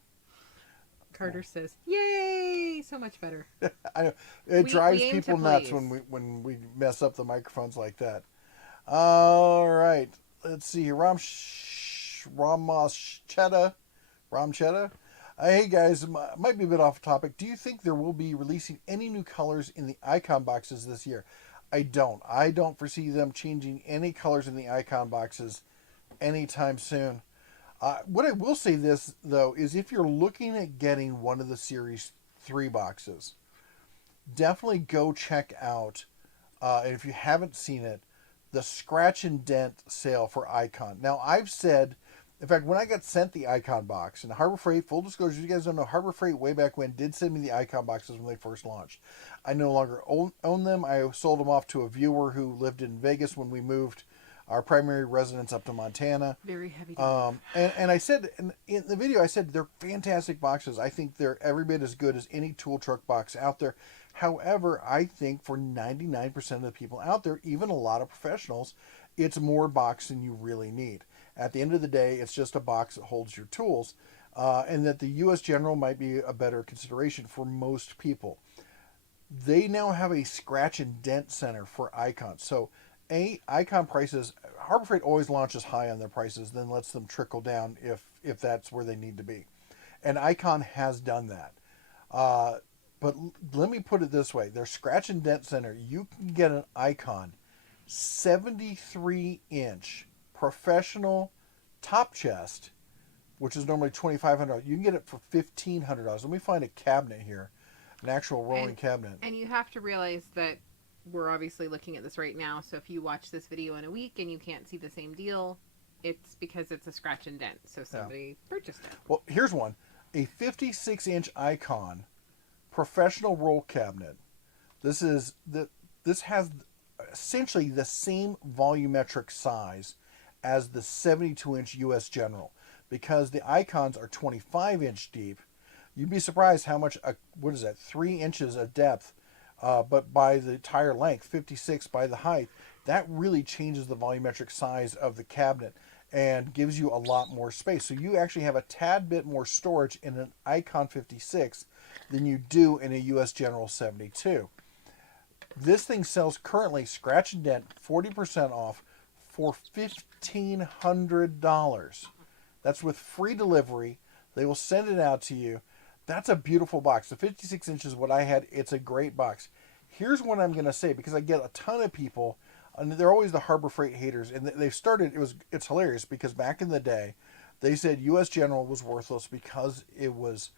Carter says, yay! So much better. I know. It drives we aim people to nuts please. when we mess up the microphones like that. All right. Let's see here. Ram Chetta. Hey guys, might be a bit off topic. Do you think there will be releasing any new colors in the icon boxes this year? I don't. I don't foresee them changing any colors in the icon boxes anytime soon. What I will say this, though, is if you're looking at getting one of the Series 3 boxes, definitely go check out, and if you haven't seen it, the Scratch and Dent sale for Icon. Now, I've said, in fact, when I got sent the Icon box, and Harbor Freight, full disclosure, you guys don't know, Harbor Freight way back when did send me the Icon boxes when they first launched. I no longer own them. I sold them off to a viewer who lived in Vegas when we moved our primary residence up to Montana. Very heavy. And I said in the video, I said they're fantastic boxes. I think they're every bit as good as any tool truck box out there. However, I think for 99% of the people out there, even a lot of professionals, it's more box than you really need. At the end of the day, it's just a box that holds your tools, and that the U.S. General might be a better consideration for most people. They now have a scratch and dent center for Icon. So Icon prices, Harbor Freight always launches high on their prices, then lets them trickle down if that's where they need to be. And Icon has done that. But let me put it this way. Their Scratch and Dent Center, you can get an Icon 73-inch professional top chest, which is normally $2,500. You can get it for $1,500. Let me find a cabinet here, an actual rolling cabinet. And you have to realize that we're obviously looking at this right now, so if you watch this video in a week and you can't see the same deal, it's because it's a scratch and dent, so somebody purchased it. Well, here's one. A 56-inch Icon professional roll cabinet. This has essentially the same volumetric size as the 72-inch US General, because the Icons are 25-inch deep. You'd be surprised how much, 3 inches of depth, but by the tire length, 56 by the height, that really changes the volumetric size of the cabinet and gives you a lot more space. So you actually have a tad bit more storage in an Icon 56 than you do in a US General 72. This thing sells currently, scratch and dent, 40% off for $1,500. That's with free delivery. They will send it out to you. That's a beautiful box. The 56 inches, what I had, it's a great box. Here's what I'm going to say, because I get a ton of people, and they're always the Harbor Freight haters, and they've started, it's hilarious, because back in the day, they said US General was worthless because it was,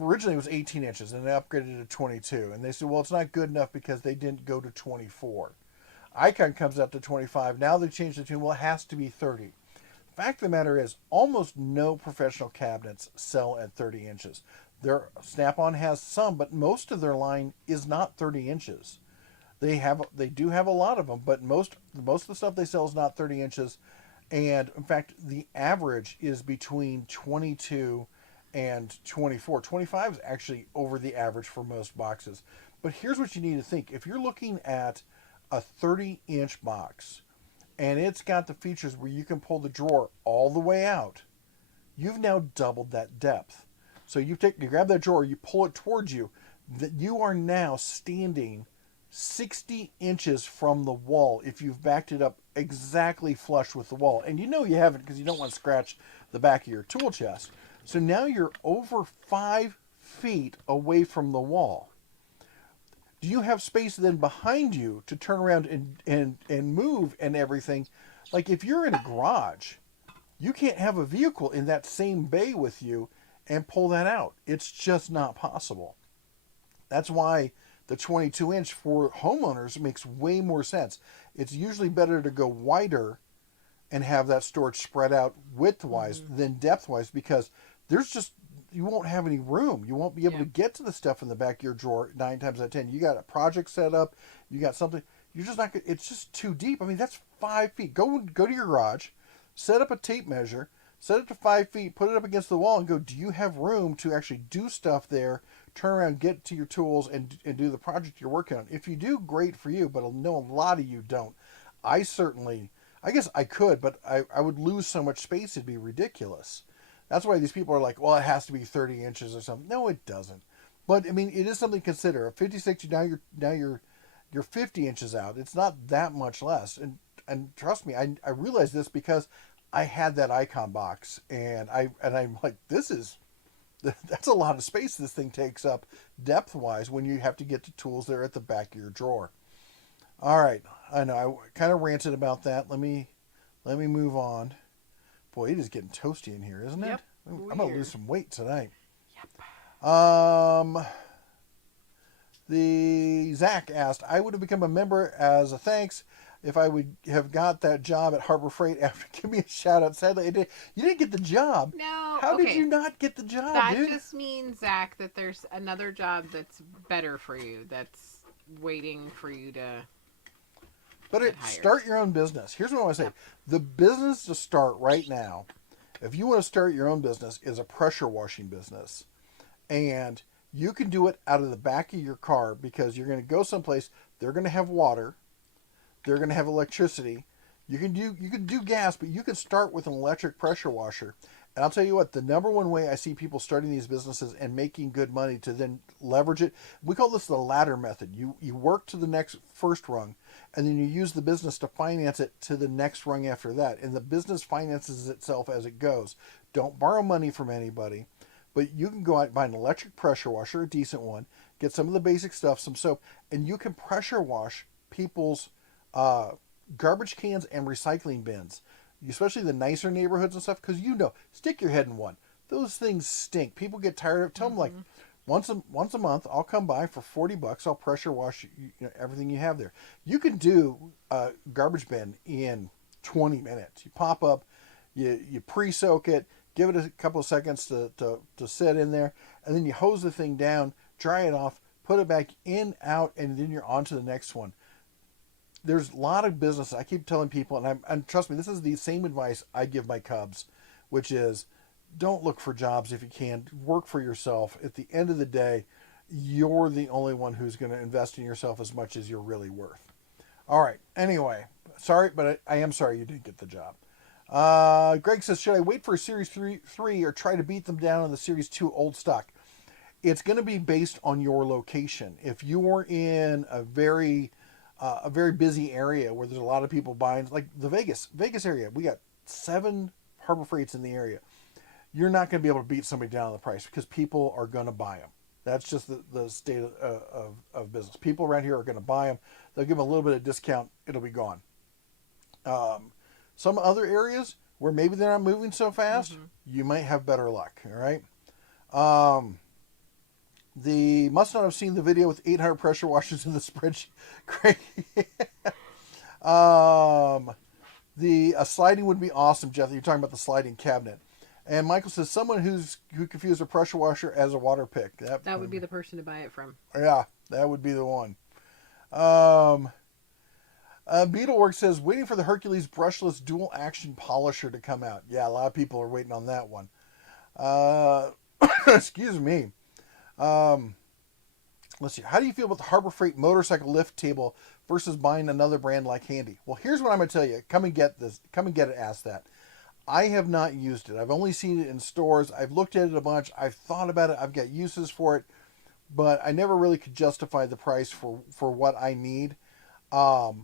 originally it was 18 inches, and they upgraded to 22, and they said, well, it's not good enough because they didn't go to 24. Icon comes up to 25. Now they've changed it to, well, it has to be 30. Fact of the matter is, almost no professional cabinets sell at 30 inches. Their Snap-on has some, but most of their line is not 30 inches. They do have a lot of them, but most of the stuff they sell is not 30 inches. And in fact, the average is between 22 and 24. 25 is actually over the average for most boxes. But here's what you need to think. If you're looking at a 30-inch box and it's got the features where you can pull the drawer all the way out, you've now doubled that depth. So you grab that drawer, you pull it towards you, that you are now standing 60 inches from the wall if you've backed it up exactly flush with the wall. And you know you haven't because you don't want to scratch the back of your tool chest. So now you're over 5 feet away from the wall. Do you have space then behind you to turn around and move and everything? Like if you're in a garage, you can't have a vehicle in that same bay with you and pull that out. It's just not possible. That's why the 22-inch for homeowners makes way more sense. It's usually better to go wider and have that storage spread out width-wise than depth-wise, because you won't have any room. You won't be able to get to the stuff in the back of your drawer 9 times out of 10. You got a project set up. You got something. You're just not. It's just too deep. I mean, that's 5 feet. Go to your garage, set up a tape measure, set it to 5 feet, put it up against the wall, and go. Do you have room to actually do stuff there? Turn around, get to your tools, and do the project you're working on. If you do, great for you. But I know a lot of you don't. I guess I could, but I would lose so much space. It'd be ridiculous. That's why these people are like, well, it has to be 30 inches or something. No, it doesn't. But I mean, it is something to consider. A 56, now you're 50 inches out. It's not that much less. And trust me, I realize this because I had that icon box, and I'm like, that's a lot of space this thing takes up depth wise when you have to get to tools that are at the back of your drawer. All right, I know I kind of ranted about that. Let me move on. Boy, it is getting toasty in here, isn't it? Yep. I'm gonna lose some weight tonight. Yep. The Zach asked, I would have become a member as a thanks if I would have got that job at Harbor Freight after. Give me a shout out. Sadly, you didn't get the job. No. How did you not get the job, That dude? just means, Zach, that there's another job that's better for you, that's waiting for you to. But start your own business. Here's what I want to say. The business to start right now, if you want to start your own business, is a pressure washing business. And you can do it out of the back of your car because you're going to go someplace. They're going to have water. They're going to have electricity. You can do gas, but you can start with an electric pressure washer. And I'll tell you what, the number one way I see people starting these businesses and making good money to then leverage it, we call this the ladder method. You work to the first rung, and then you use the business to finance it to the next rung after that. And the business finances itself as it goes. Don't borrow money from anybody, but you can go out and buy an electric pressure washer, a decent one, get some of the basic stuff, some soap, and you can pressure wash people's garbage cans and recycling bins, especially the nicer neighborhoods and stuff, because stick your head in one. Those things stink. People get tired of. Tell them like once a month, I'll come by for $40. I'll pressure wash everything you have there. You can do a garbage bin in 20 minutes. You pop up, you pre-soak it, give it a couple of seconds to sit in there, and then you hose the thing down, dry it off, put it back in, out, and then you're on to the next one. There's a lot of business. I keep telling people, and trust me, this is the same advice I give my Cubs, which is don't look for jobs if you can. Work for yourself. At the end of the day, you're the only one who's going to invest in yourself as much as you're really worth. All right. Anyway, sorry, but I am sorry you didn't get the job. Greg says, should I wait for Series 3 or try to beat them down on the Series 2 old stock? It's going to be based on your location. If you're in a very busy area where there's a lot of people buying, like the Vegas area, we got 7 Harbor Freights in the area. You're not going to be able to beat somebody down on the price because people are going to buy them. That's just the state of business. People around here are going to buy them. They'll give them a little bit of discount. It'll be gone. Some other areas where maybe they're not moving so fast, you might have better luck. All right. The must not have seen the video with 800 pressure washers in the spreadsheet. Great. A sliding would be awesome, Jeff. You're talking about the sliding cabinet. And Michael says someone who confused a pressure washer as a water pick. That would be the person to buy it from. Yeah, that would be the one. Beetleworks says, waiting for the Hercules brushless dual action polisher to come out. Yeah, a lot of people are waiting on that one. Excuse me. Let's see. How do you feel about the Harbor Freight motorcycle lift table versus buying another brand like Handy? Well, here's what I'm going to tell you. Come and get this. Come and get it. Ask that. I have not used it. I've only seen it in stores. I've looked at it a bunch. I've thought about it. I've got uses for it, but I never really could justify the price for what I need. The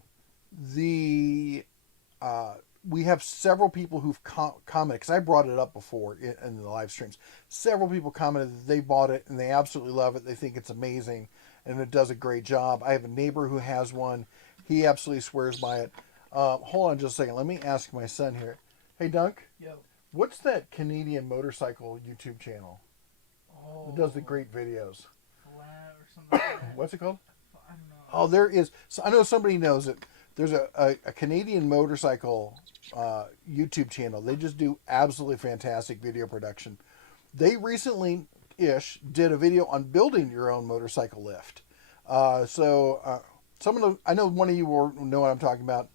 we have several people who've commented, because I brought it up before in the live streams. Several people commented that they bought it and they absolutely love it. They think it's amazing and it does a great job. I have a neighbor who has one. He absolutely swears by it. Hold on just a second. Let me ask my son here. Hey, Dunk. Yo. What's that Canadian motorcycle YouTube channel? Oh. It does the great videos. Flat or something like that. What's it called? I don't know. Oh, there is. So I know somebody knows it. There's a Canadian motorcycle YouTube channel. They just do absolutely fantastic video production. They recently-ish did a video on building your own motorcycle lift. Someone, I know one of you will know what I'm talking about.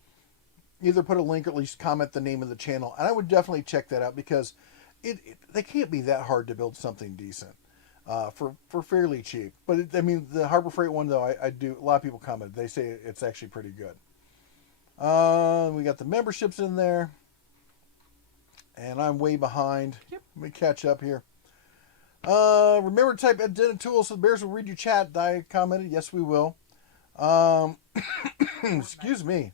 Either put a link or at least comment the name of the channel. And I would definitely check that out because they can't be that hard to build something decent. For fairly cheap. But the Harbor Freight one though, I do, a lot of people comment. They say it's actually pretty good. We got the memberships in there. And I'm way behind. Yep. Let me catch up here. Remember to type at Den of Tools so the Bears will read your chat. Di commented. Yes, we will. Excuse me.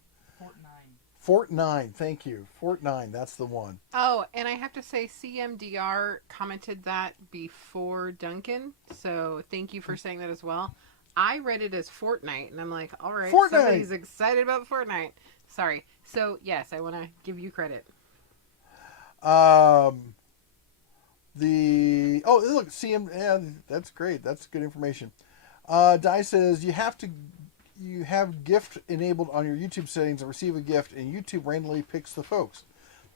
Fort9. Thank you. Fort9. That's the one. Oh, and I have to say, CMDR commented that before Duncan. So thank you for saying that as well. I read it as Fortnite, and I'm like, all right, Fortnite. Somebody's excited about Fortnite. Sorry. So, yes, I want to give you credit. Look, CM, yeah, that's great. That's good information. Di says you have gift enabled on your YouTube settings and receive a gift, and YouTube randomly picks the folks.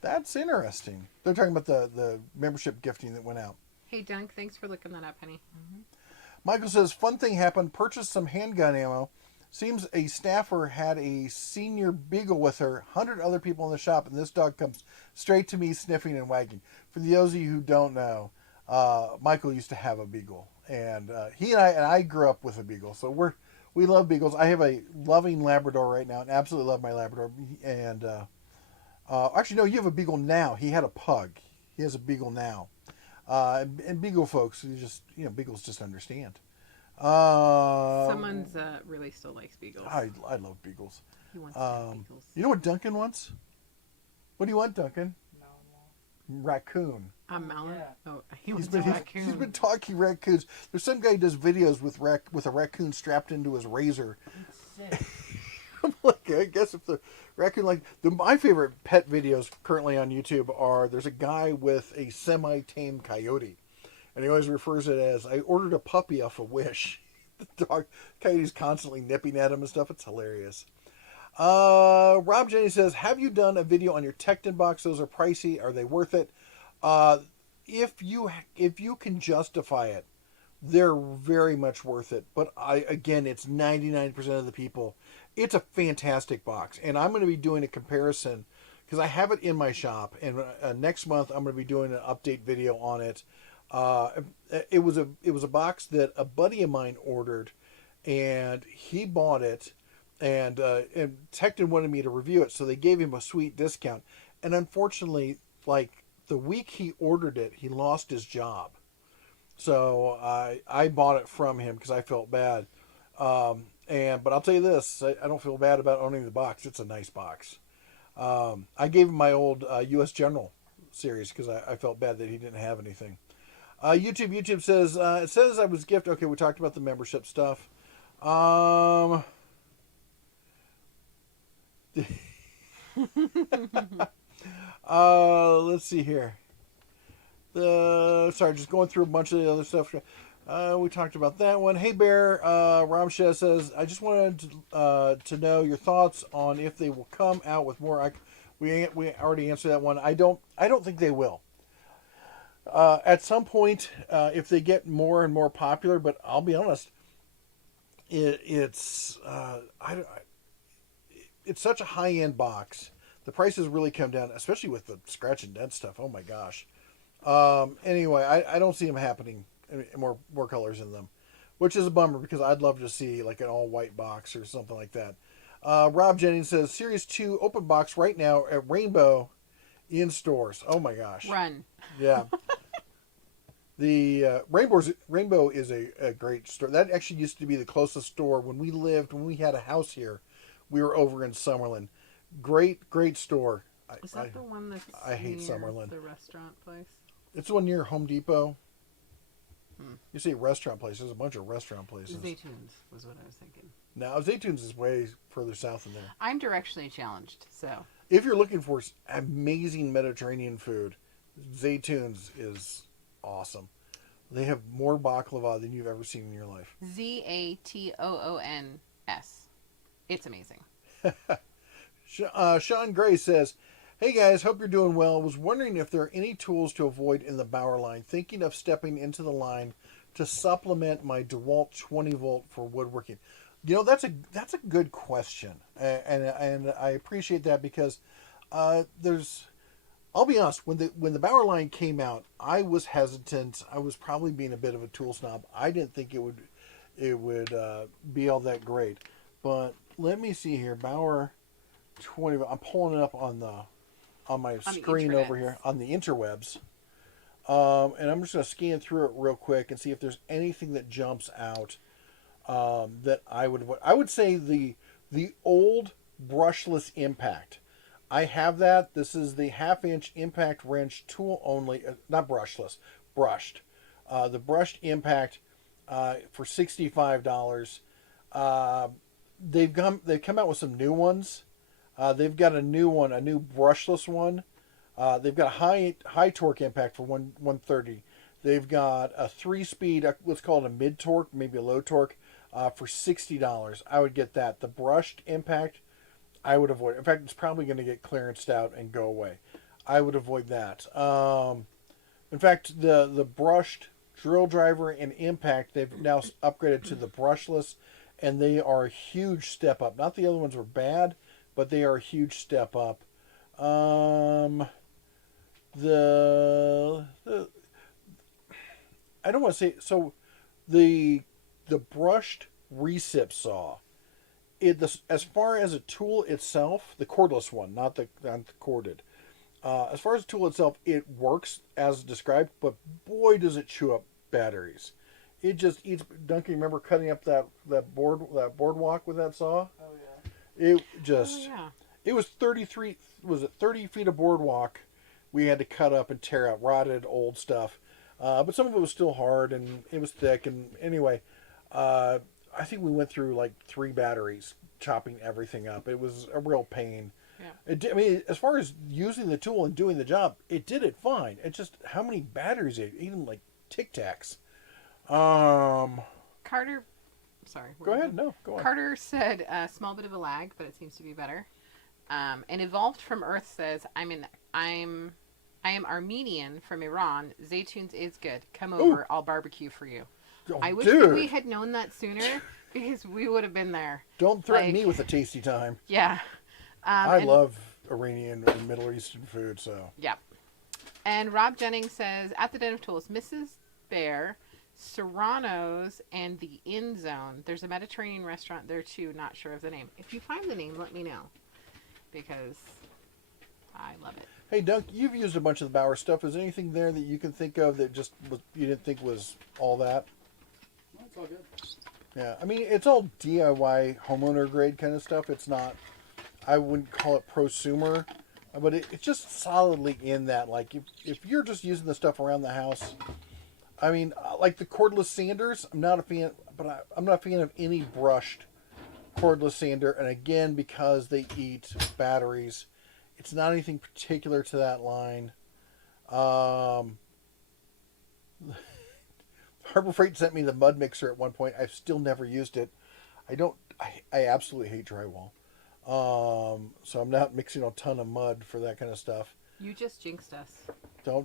That's interesting. They're talking about the membership gifting that went out. Hey, Dunk, thanks for looking that up, honey. Mm-hmm. Michael says, fun thing happened. Purchased some handgun ammo. Seems a staffer had a senior beagle with her. 100 other people in the shop, and this dog comes straight to me, sniffing and wagging. For those of you who don't know, Michael used to have a beagle, and he and I grew up with a beagle, so we love beagles. I have a loving Labrador right now, and absolutely love my Labrador. And actually, no, you have a beagle now. He had a pug. He has a beagle now. And beagle folks, beagles just understand. Someone's really still likes beagles. I love beagles. He wants to have beagles. You know what Duncan wants? What do you want, Duncan? No. Raccoon. A melon? Yeah. Oh, he wants He's a raccoon. he's been talking raccoons. There's some guy who does videos with a raccoon strapped into his razor. It's sick. I'm like, I guess if the raccoon, my favorite pet videos currently on YouTube are, there's a guy with a semi-tame coyote. And he always refers it as, I ordered a puppy off a Wish. The dog, coyote's constantly nipping at him and stuff. It's hilarious. Rob Jenny says, have you done a video on your Tecton box? Those are pricey. Are they worth it? If you can justify it, they're very much worth it. But it's 99% of the people. It's a fantastic box. And I'm going to be doing a comparison because I have it in my shop. And next month, I'm going to be doing an update video on it. It was a box that a buddy of mine ordered, and he bought it, and Tecton wanted me to review it, so they gave him a sweet discount. And unfortunately, the week he ordered it, he lost his job. So I bought it from him because I felt bad. But I'll tell you this, I don't feel bad about owning the box. It's a nice box. I gave him my old U.S. General series because I felt bad that he didn't have anything. YouTube says, it says I was gifted. Okay, we talked about the membership stuff. Let's see here. Just going through a bunch of the other stuff. We talked about that one. Hey Bear, Ramsha says, I just wanted to know your thoughts on if they will come out with more. We already answered that one. I don't think they will. At some point, if they get more and more popular, but I'll be honest, it's such a high end box. The prices really come down, especially with the scratch and dent stuff. Oh my gosh. Anyway, I don't see them happening more colors in them, which is a bummer because I'd love to see like an all white box or something like that. Rob Jennings says Series 2 open box right now at Rainbow in stores. Oh my gosh. Run. Yeah. The Rainbow is a great store. That actually used to be the closest store when we had a house here. We were over in Summerlin. Great store. Is that the one that's I hate near Summerlin. the restaurant place? It's the one near Home Depot. You say restaurant place. There's a bunch of restaurant places. Zaytoons was what I was thinking. Now, Zaytoons is way further south than there. I'm directionally challenged, so. If you're looking for amazing Mediterranean food, Zaytoons is awesome. They have more baklava than you've ever seen in your life. Zatoons. It's amazing. Sean Gray says, "Hey guys, hope you're doing well. Was wondering if there are any tools to avoid in the Bauer line. Thinking of stepping into the line to supplement my DeWalt 20 volt for woodworking." You know, that's a good question, and I appreciate that because I'll be honest, when the Bauer line came out, I was hesitant. I was probably being a bit of a tool snob. I didn't think it would be all that great. But let me see here, Bauer 20. I'm pulling it up on my screen over here on the interwebs, and I'm just going to scan through it real quick and see if there's anything that jumps out that I would say the old brushless Impact. I have that. This is the 1/2-inch Impact wrench tool only, not brushless, brushed. The brushed Impact for $65. They've come out with some new ones. They've got a new brushless one. They've got a high torque Impact for 130. They've got a 3-speed, let's call it a mid torque, maybe a low torque, for $60. I would get that. The brushed Impact, I would avoid. In fact, it's probably going to get clearanced out and go away. I would avoid that. In fact, the brushed drill driver and Impact, they've now upgraded to the brushless, and they are a huge step up. Not the other ones were bad, but they are a huge step up. I don't want to say so. The brushed recip saw. As far as a tool itself, the cordless one, not the corded. As far as the tool itself, it works as described, but boy does it chew up batteries. It just eats. Duncan, remember cutting up that boardwalk with that saw? Oh yeah. It just. Oh, yeah. It was 30 feet of boardwalk we had to cut up and tear out, rotted old stuff. But some of it was still hard and it was thick. And anyway, I think we went through like 3 batteries chopping everything up. It was a real pain. Yeah. As far as using the tool and doing the job, it did it fine. It's just how many batteries, even like Tic Tacs. Carter, sorry. Go ahead. No, go on. Carter said a small bit of a lag, but it seems to be better. And Evolved from Earth says, I am Armenian from Iran. Zaytoons is good. Come over. Ooh. I'll barbecue for you. Oh, I wish dude. that we had known that sooner because we would have been there. Don't threaten me with a tasty time. Yeah. I love Iranian and Middle Eastern food, so. Yeah. And Rob Jennings says, at the Den of Tools, Mrs. Bear, Serrano's, and the Inn Zone. There's a Mediterranean restaurant there too. Not sure of the name. If you find the name, let me know. Because I love it. Hey, Dunk, you've used a bunch of the Bauer stuff. Is there anything there that you can think of that you didn't think was all that? No, it's all good. Yeah, it's all DIY homeowner grade kind of stuff. It's not, I wouldn't call it prosumer, but it's just solidly in that. Like, if you're just using the stuff around the house, like the cordless sanders, I'm not a fan, but I'm not a fan of any brushed cordless sander. And again, because they eat batteries, it's not anything particular to that line. Harbor Freight sent me the mud mixer at one point. I've still never used it. I absolutely hate drywall. So I'm not mixing a ton of mud for that kind of stuff. You just jinxed us.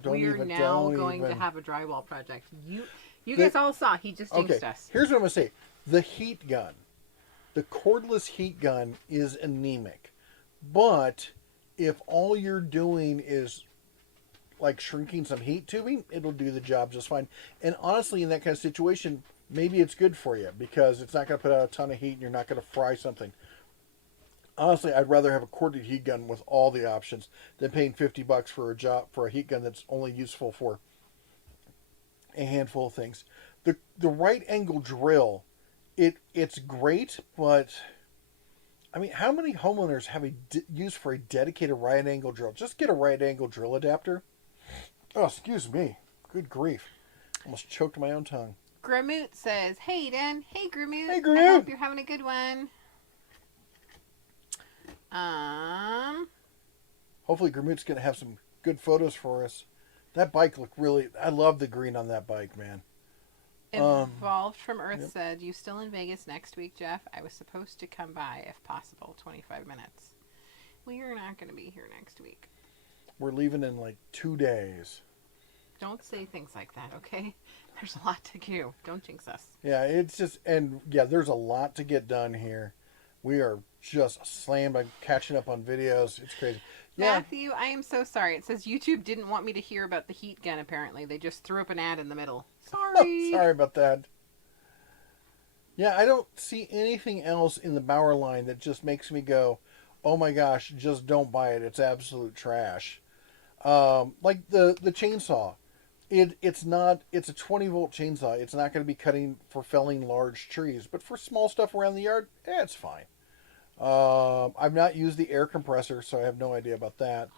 We are now going to have a drywall project. You guys all saw. He just jinxed us. Here's what I'm going to say. The heat gun. The cordless heat gun is anemic. But if all you're doing is like shrinking some heat tubing, it'll do the job just fine. And honestly, in that kind of situation, maybe it's good for you because it's not going to put out a ton of heat and you're not going to fry something. Honestly, I'd rather have a corded heat gun with all the options than paying $50 for a heat gun that's only useful for a handful of things. The right angle drill, it's great, but I mean, how many homeowners have use for a dedicated right angle drill? Just get a right angle drill adapter. Oh, excuse me. Good grief. Almost choked my own tongue. Gramoot says, "Hey, Dan. Hey, Gramoot. Hey, Gramoot. I hope you're having a good one." Hopefully Gramoot's going to have some good photos for us. That bike looked really... I love the green on that bike, man. Evolved from Earth yep. said, "You still in Vegas next week, Jeff? I was supposed to come by if possible, 25 minutes. We are not going to be here next week. We're leaving in like 2 days. Don't say things like that, okay? There's a lot to do. Don't jinx us." Yeah, it's just... And yeah, there's a lot to get done here. We are just slammed by catching up on videos. It's crazy. Yeah. Matthew, I am so sorry. It says YouTube didn't want me to hear about the heat gun, apparently. They just threw up an ad in the middle. Sorry. Sorry about that. Yeah, I don't see anything else in the Bauer line that just makes me go, oh my gosh, just don't buy it. It's absolute trash. Like the chainsaw. It's a 20-volt chainsaw. It's not going to be cutting for felling large trees. But for small stuff around the yard, it's fine. I've not used the air compressor, so I have no idea about that.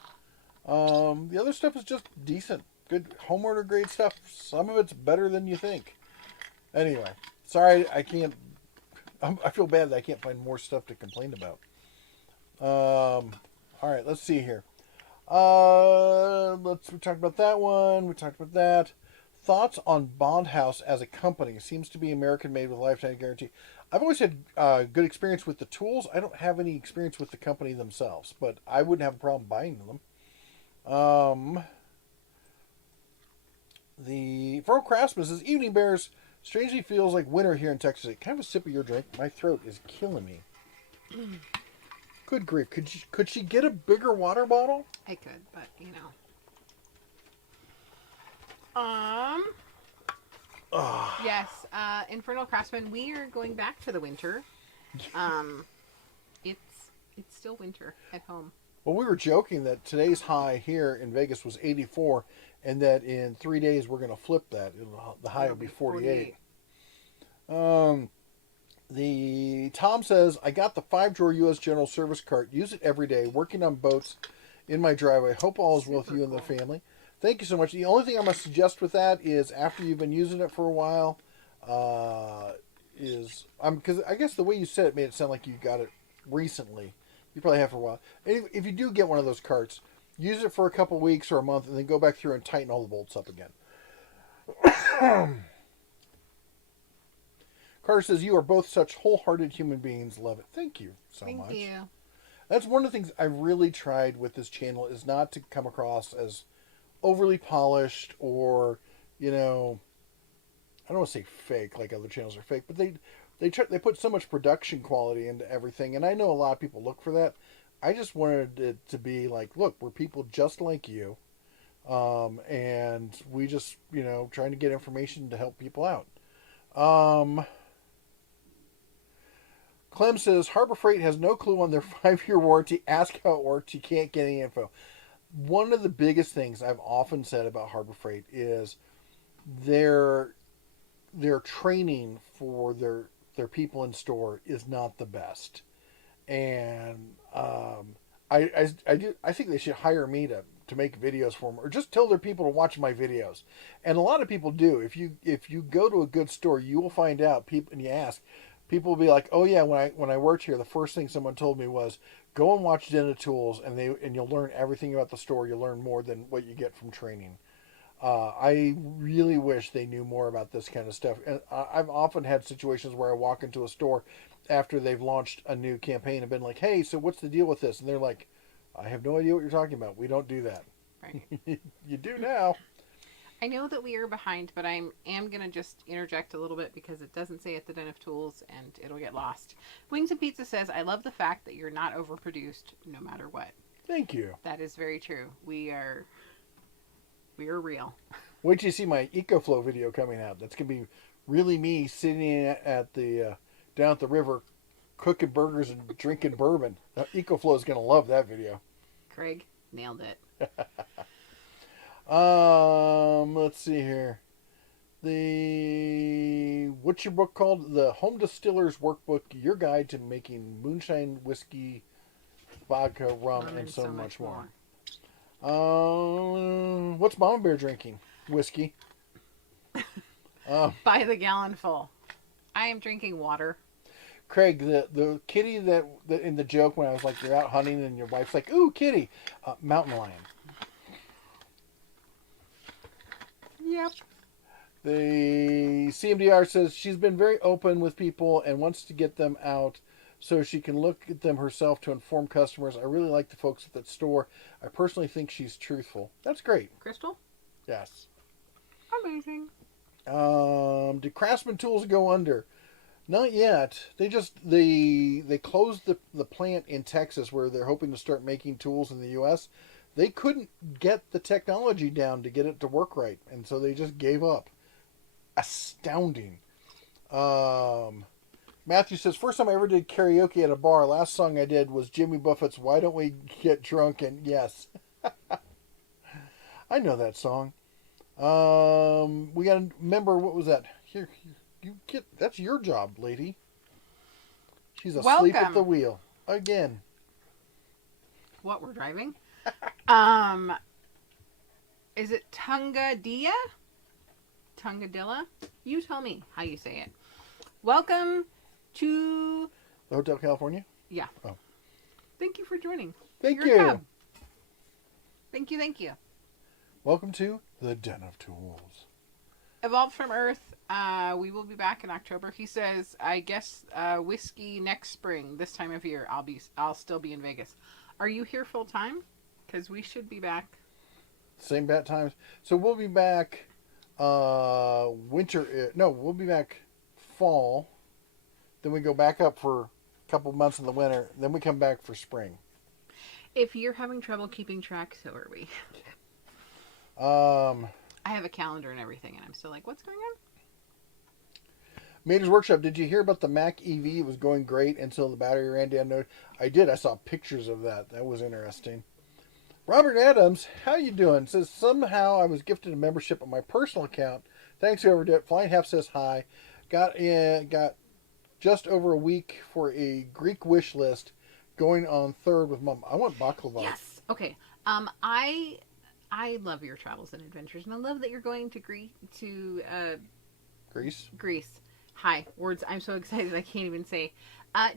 The other stuff is just decent. Good homeowner grade stuff. Some of it's better than you think. Anyway, sorry I can't... I feel bad that I can't find more stuff to complain about. Alright, let's see here. We talked about that one. We talked about that. Thoughts on Bond House as a company? Seems to be American made with lifetime guarantee. I've always had good experience with the tools. I don't have any experience with the company themselves, but I wouldn't have a problem buying them. The Furrow Craftsman says, "Evening Bears, strangely feels like winter here in Texas. Can I have a sip of your drink? My throat is killing me." Good grief. Could she get a bigger water bottle? I could, but, you know. Yes, Infernal Craftsman, we are going back to the winter. It's still winter at home. Well, we were joking that today's high here in Vegas was 84, and that in 3 days we're going to flip that. The high will be 48. The Tom says, "I got the 5-drawer U.S. General Service cart. Use it every day. Working on boats in my driveway. Hope all is well with you and the family." Thank you so much. The only thing I must suggest with that is after you've been using it for a while, because I guess the way you said it made it sound like you got it recently. You probably have for a while. If you do get one of those carts, use it for a couple weeks or a month, and then go back through and tighten all the bolts up again. Carter says, "You are both such wholehearted human beings. Love it." Thank you so much. Thank you. That's one of the things I really tried with this channel, is not to come across as overly polished or, I don't want to say fake like other channels are fake, but they put so much production quality into everything, and I know a lot of people look for that. I just wanted it to be like, look, we're people just like you, and we just, trying to get information to help people out. Clem says, "Harbor Freight has no clue on their 5-year warranty. Ask how it works. You can't get any info." One of the biggest things I've often said about Harbor Freight is their training for their people in store is not the best, and I think they should hire me to make videos for them, or just tell their people to watch my videos. And a lot of people do. If you go to a good store, you will find out people, and you ask, people will be like, "Oh yeah, when I worked here, the first thing someone told me was go and watch Den of Tools, and you'll learn everything about the store. You'll learn more than what you get from training." I really wish they knew more about this kind of stuff. And I've often had situations where I walk into a store after they've launched a new campaign and been like, "Hey, so what's the deal with this?" And they're like, "I have no idea what you're talking about. We don't do that." Right. You do now. I know that we are behind, but I am going to just interject a little bit because it doesn't say at the Den of Tools and it'll get lost. Wings and Pizza says, I love the fact that you're not overproduced no matter what. Thank you. That is very true. We are real. Wait till you see my EcoFlow video coming out. That's going to be really me sitting at the down at the river cooking burgers and drinking bourbon. EcoFlow is going to love that video. Craig nailed it. Let's see here. What's your book called? The Home Distiller's Workbook, your guide to making moonshine, whiskey, vodka, rum, and so much more. What's Mama Bear drinking? Whiskey. By the gallon full. I am drinking water. Craig, the kitty that in the joke when I was like, you're out hunting and your wife's like, ooh, kitty. Mountain lion. Yep. The CMDR says she's been very open with people and wants to get them out so she can look at them herself to inform customers. I really like the folks at that store. I personally think she's truthful. That's great. Crystal? Yes. Amazing. Did Craftsman Tools go under? Not yet. They closed the plant in Texas where they're hoping to start making tools in the U.S. They couldn't get the technology down to get it to work right, and so they just gave up. Astounding. Matthew says, first time I ever did karaoke at a bar, last song I did was Jimmy Buffett's Why Don't We Get Drunk? And yes. I know that song. We got to remember, what was that? Here, you get, that's your job, lady. She's asleep at the wheel. Again. What, we're driving? Is it Tungadilla? Tungadilla? You tell me how you say it. Welcome to the Hotel California? Yeah. Oh. Thank you for joining. Thank You're you. a cub. Thank you. Welcome to the Den of Tools. Evolved from Earth. We will be back in October. He says, I guess whiskey next spring, this time of year. I'll still be in Vegas. Are you here full time? Because we should be back. Same bat times. So we'll be back winter. No, we'll be back fall. Then we go back up for a couple months in the winter. Then we come back for spring. If you're having trouble keeping track, so are we. I have a calendar and everything, and I'm still like, what's going on? Mater's Workshop, did you hear about the Mac EV? It was going great until the battery ran down. No, I did. I saw pictures of that. That was interesting. Robert Adams, how you doing? Says, somehow I was gifted a membership on my personal account. Thanks, whoever did it. Flying Half says hi. Got just over a week for a Greek wish list going on 3rd with Mom. I want baklava. Yes. Okay. I love your travels and adventures, and I love that you're going to Greece. Greece. Hi. Words. I'm so excited. I can't even say.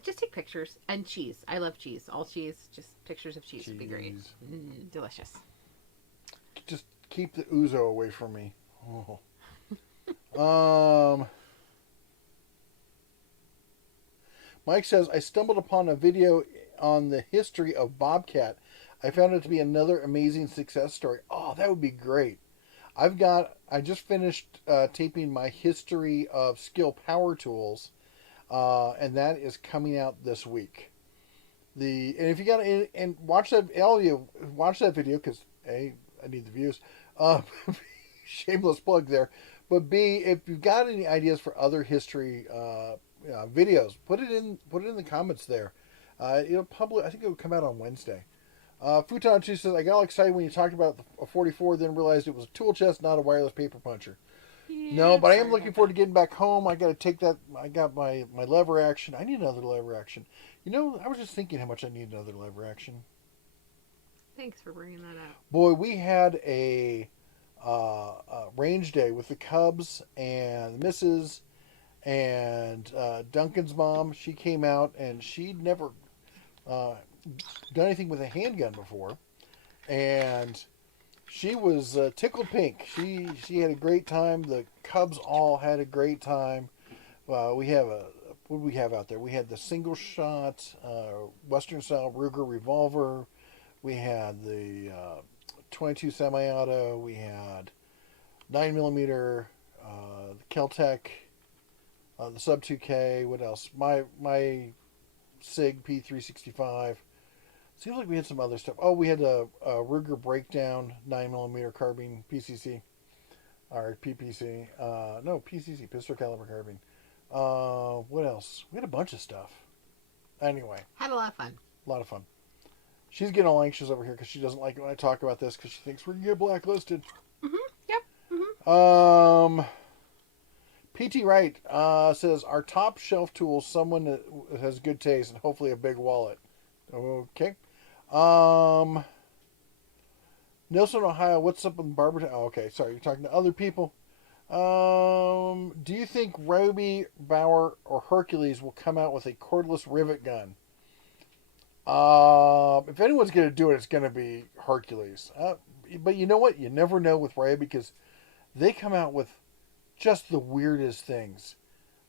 Just take pictures and cheese. I love cheese. All cheese. Just pictures of cheese would be great. Delicious. Just keep the ouzo away from me. Oh. Mike says, I stumbled upon a video on the history of Bobcat. I found it to be another amazing success story. Oh, that would be great. I just finished taping my history of Skill Power Tools, and that is coming out this week. And if you got and watch that, all of you watch that video because A, I need the views. Shameless plug there, but B, if you've got any ideas for other history videos, put it in the comments there. I think it'll come out on Wednesday. Futon 2 says, I got all excited when you talked about a 44, then realized it was a tool chest, not a wireless paper puncher. Yeah, no, but I am looking forward to getting back home. I got to take that. I got my lever action. I need another lever action. I was just thinking how much I need another lever action. Thanks for bringing that up. Boy, we had a range day with the Cubs and the Misses and Duncan's mom. She came out and she'd never done anything with a handgun before, and she was tickled pink. She had a great time. The Cubs all had a great time. We have what do we have out there? We had the single shot Western style Ruger revolver. We had the 22 semi-auto. We had 9mm, the Kel-Tec, the Sub 2K. What else? My Sig P365. Seems like we had some other stuff. Oh, we had a Ruger Breakdown 9mm carbine PCC. Or PPC. No, PCC, pistol caliber carbine. What else? We had a bunch of stuff. Anyway. Had a lot of fun. A lot of fun. She's getting all anxious over here because she doesn't like it when I talk about this because she thinks we're going to get blacklisted. Yep. Mm-hmm. PT Wright says, our top shelf tools, someone that has good taste and hopefully a big wallet. Okay. Nelson, Ohio, what's up in Barbertown? Oh, okay, sorry, you're talking to other people. Do you think Roby, Bauer, or Hercules will come out with a cordless rivet gun? If anyone's going to do it, it's going to be Hercules. But you know what? You never know with Roby because they come out with just the weirdest things.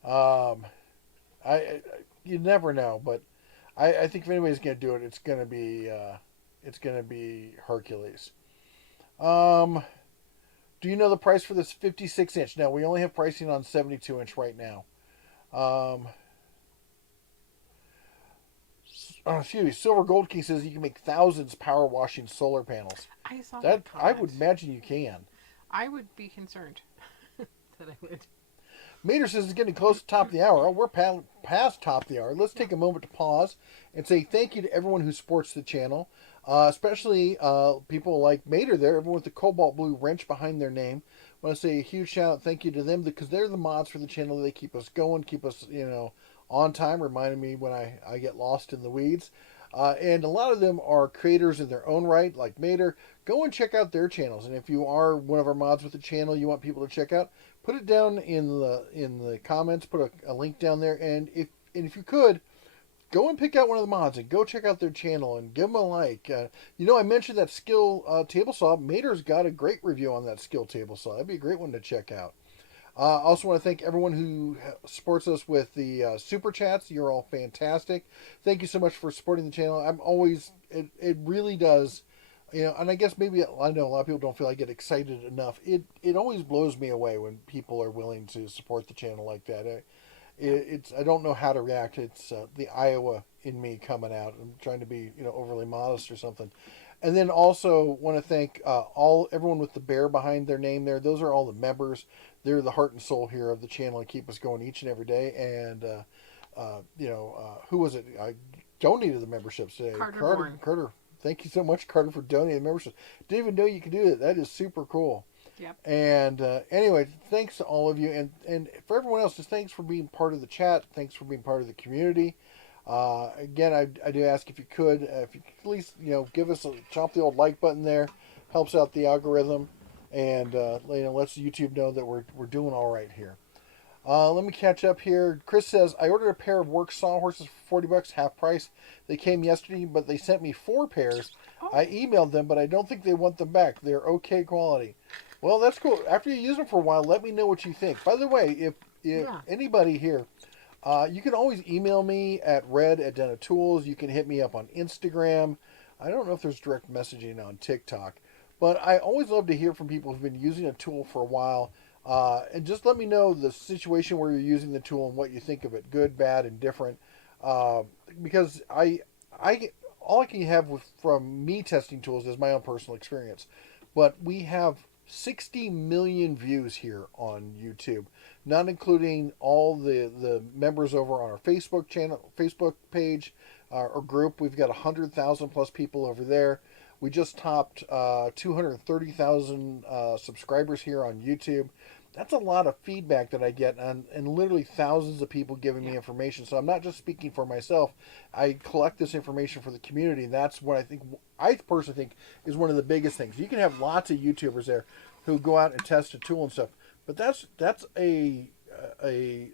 You never know, but I think if anybody's going to do it, it's going to be Hercules. Do you know the price for this 56-inch? No, we only have pricing on 72-inch right now. Excuse me. Silver Gold King says you can make thousands power washing solar panels. I saw That that. I would imagine you can. I would be concerned that I would. Mater says it's getting close to top of the hour. Oh, we're past top of the hour. Let's take a moment to pause and say thank you to everyone who supports the channel, especially people like Mater there, everyone with the cobalt blue wrench behind their name. I want to say a huge shout out, thank you to them because they're the mods for the channel. They keep us going, keep us, on time, reminding me when I get lost in the weeds. And a lot of them are creators in their own right, like Mater. Go and check out their channels. And if you are one of our mods with the channel you want people to check out, put it down in the comments. Put a link down there. And if you could, go and pick out one of the mods and go check out their channel and give them a like. I mentioned that skill table saw. Mater's got a great review on that skill table saw. That'd be a great one to check out. I also want to thank everyone who supports us with the super chats. You're all fantastic. Thank you so much for supporting the channel. I'm always, it really does, and I guess maybe, I know a lot of people don't feel I get excited enough. It always blows me away when people are willing to support the channel like that. I don't know how to react. It's the Iowa in me coming out. I'm trying to be, overly modest or something. And then also want to thank everyone with the bear behind their name there. Those are all the members. They're the heart and soul here of the channel and keep us going each and every day. And, who was it? I donated the memberships today. Carter. Thank you so much, Carter, for donating the memberships. Didn't even know you could do that. That is super cool. Yep. And anyway, thanks to all of you. And for everyone else, just thanks for being part of the chat. Thanks for being part of the community. Again, I do ask if you could at least, give us chomp the old like button there. Helps out the algorithm. And, lets YouTube know that we're doing all right here. Let me catch up here. Chris says, I ordered a pair of work sawhorses for $40, half price. They came yesterday, but they sent me 4 pairs. Oh. I emailed them, but I don't think they want them back. They're okay quality. Well, that's cool. After you use them for a while, let me know what you think. By the way, if anybody here, you can always email me at red@denatools. You can hit me up on Instagram. I don't know if there's direct messaging on TikTok. But I always love to hear from people who've been using a tool for a while. And just let me know the situation where you're using the tool and what you think of it, good, bad, and different. Because all I can have from me testing tools is my own personal experience. But we have 60 million views here on YouTube, not including all the members over on our Facebook channel, Facebook page, or group. We've got 100,000 plus people over there. We just topped 230,000 subscribers here on YouTube. That's a lot of feedback that I get, and literally thousands of people giving me information. So I'm not just speaking for myself. I collect this information for the community, and that's what I personally think is one of the biggest things. You can have lots of YouTubers there who go out and test a tool and stuff, but that's a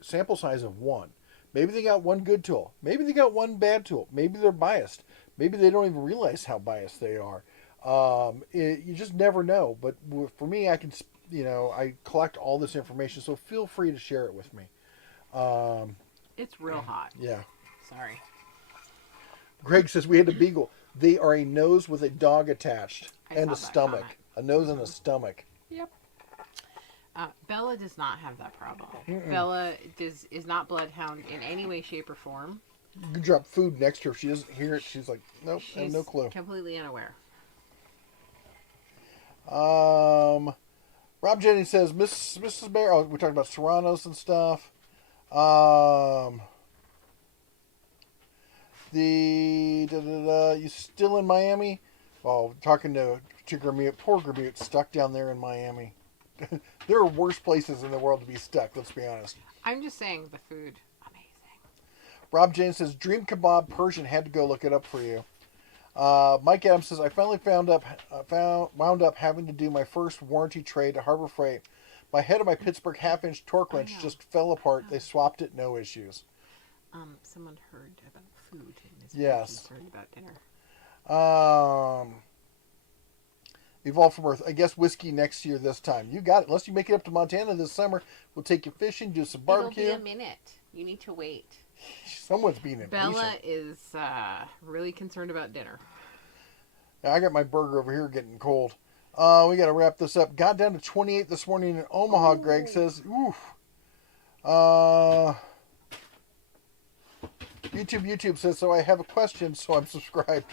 sample size of one. Maybe they got one good tool. Maybe they got one bad tool. Maybe they're biased. Maybe they don't even realize how biased they are. You just never know. But for me, I can, I collect all this information, so feel free to share it with me. It's real hot. Yeah. Sorry. Greg says we had a beagle. They are a nose with a dog attached and a stomach. A nose and a stomach. Yep. Bella does not have that problem. Mm-mm. Bella is not bloodhound in any way, shape, or form. You can drop food next to her. If she doesn't hear it, she's like, nope, I have She's no clue. completely unaware. Rob Jennings says, Mrs. Bear, we're talking about Serranos and stuff. You still in Miami? Well, talking to Gramute, poor Gramute, stuck down there in Miami. There are worse places in the world to be stuck, let's be honest. I'm just saying the food, amazing. Rob Jennings says, Dream Kebab Persian, had to go look it up for you. Mike Adams says, I finally wound up having to do my first warranty trade to Harbor Freight. My head of my Pittsburgh half-inch torque wrench just fell apart. They swapped it, no issues. Someone heard about food and is Yes. concerned about dinner. Evolved from Earth. I guess whiskey next year this time. You got it. Unless you make it up to Montana this summer, we'll take you fishing, do some barbecue. It'll be a minute. You need to wait. Someone's being impatient. Bella is really concerned about dinner. I got my burger over here getting cold. We got to wrap this up. Got down to 28 this morning in Omaha, Greg says. Oof. YouTube says, so I have a question, so I'm subscribed.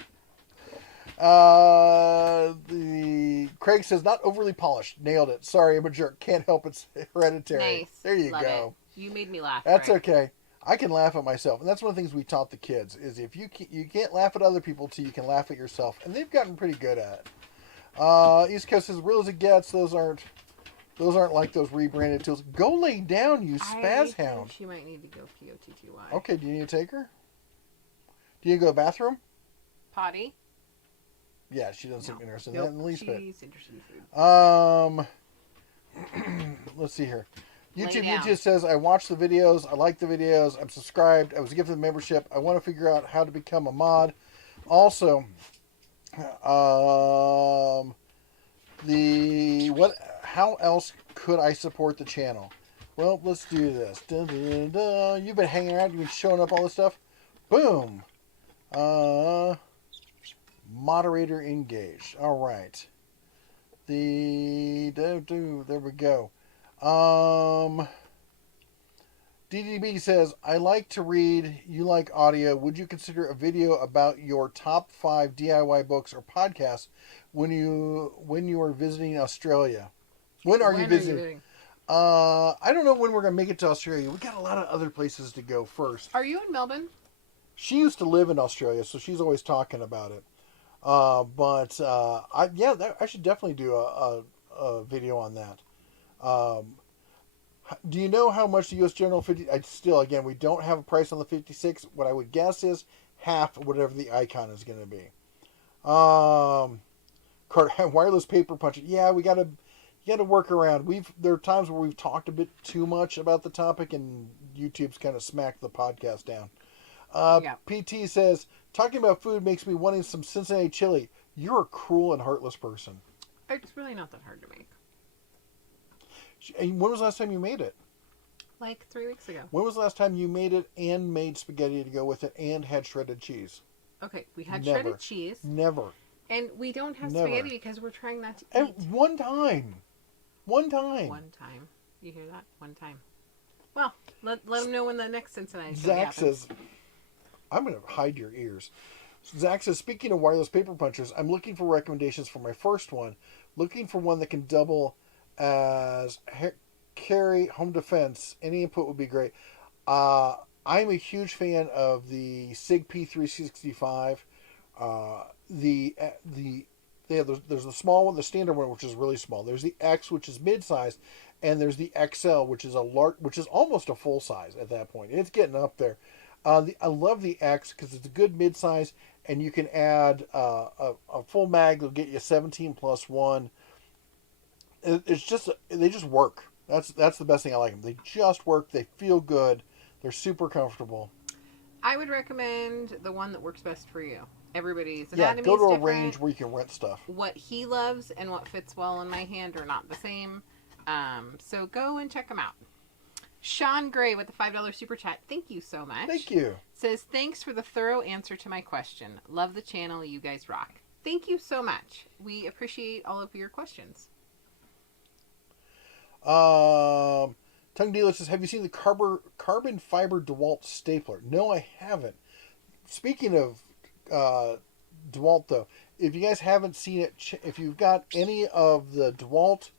Craig says, not overly polished. Nailed it. Sorry, I'm a jerk. Can't help it. It's hereditary. Nice. There you Love go. It. You made me laugh. That's Greg. okay. I can laugh at myself, and that's one of the things we taught the kids is if you can't laugh at other people till you can laugh at yourself, and they've gotten pretty good at it. East Coast says, real as it gets. Those aren't like those rebranded tools. Go lay down, you spaz hound. She might need to go POTTY. Okay, do you need to take her? Do you need to go to the bathroom? Potty? Yeah, she doesn't seem interested in Nope, that in the least bit. she's interested in food. Let's see here. Lay YouTube down. says, I watch the videos. I like the videos. I'm subscribed. I was gifted the membership. I want to figure out how to become a mod. Also, how else could I support the channel? Well, let's do this. Dun, dun, dun. You've been hanging around. You've been showing up all this stuff. Boom. Moderator engaged. All right. There we go. DDB says, I like to read, you like audio. Would you consider a video about your top 5 DIY books or podcasts when you are visiting Australia? When are you visiting? I don't know when we're going to make it to Australia. We got a lot of other places to go first. Are you in Melbourne? She used to live in Australia, so she's always talking about it. I should definitely do a video on that. Do you know how much the U.S. General 50... again, we don't have a price on the 56. What I would guess is half of whatever the icon is going to be. Wireless paper puncher. Yeah, you got to work around. There are times where we've talked a bit too much about the topic, and YouTube's kind of smacked the podcast down. Yeah. PT says, talking about food makes me wanting some Cincinnati chili. You're a cruel and heartless person. It's really not that hard to make. And when was the last time you made it? Like 3 weeks ago. When was the last time you made it and made spaghetti to go with it and had shredded cheese? Okay, we had Never. shredded cheese. Never. And we don't have Never. spaghetti because we're trying not to And eat. one time. One time. You hear that? One time. Well, let them know when the next Cincinnati show Zach happens. says, I'm going to hide your ears. Zach says, speaking of wireless paper punchers, I'm looking for recommendations for my first one. Looking for one that can double as carry home defense. Any input would be great. I'm a huge fan of the SIG P365. There's the small one, the standard one, which is really small. There's the X, which is mid-sized, and there's the XL, which is which is almost a full size at that point. It's getting up there. I love the X because it's a good mid-size, and you can add a full mag that'll get you 17 plus 1. It's just they just work. That's the best thing I like them. They just work. They feel good. They're super comfortable. I would recommend the one that works best for you. Everybody's Yeah, anatomy go to is a different. range where you can rent stuff. What he loves and what fits well in my hand are not the same. So go and check them out. Sean Gray with the $5 super chat. Thank you so much. Thank you. Says, thanks for the thorough answer to my question. Love the channel. You guys rock. Thank you so much. We appreciate all of your questions. Tongue Dealer says, have you seen the carbon fiber DeWalt stapler? No, I haven't. Speaking of DeWalt, though, if you guys haven't seen it, if you've got any of the DeWalt,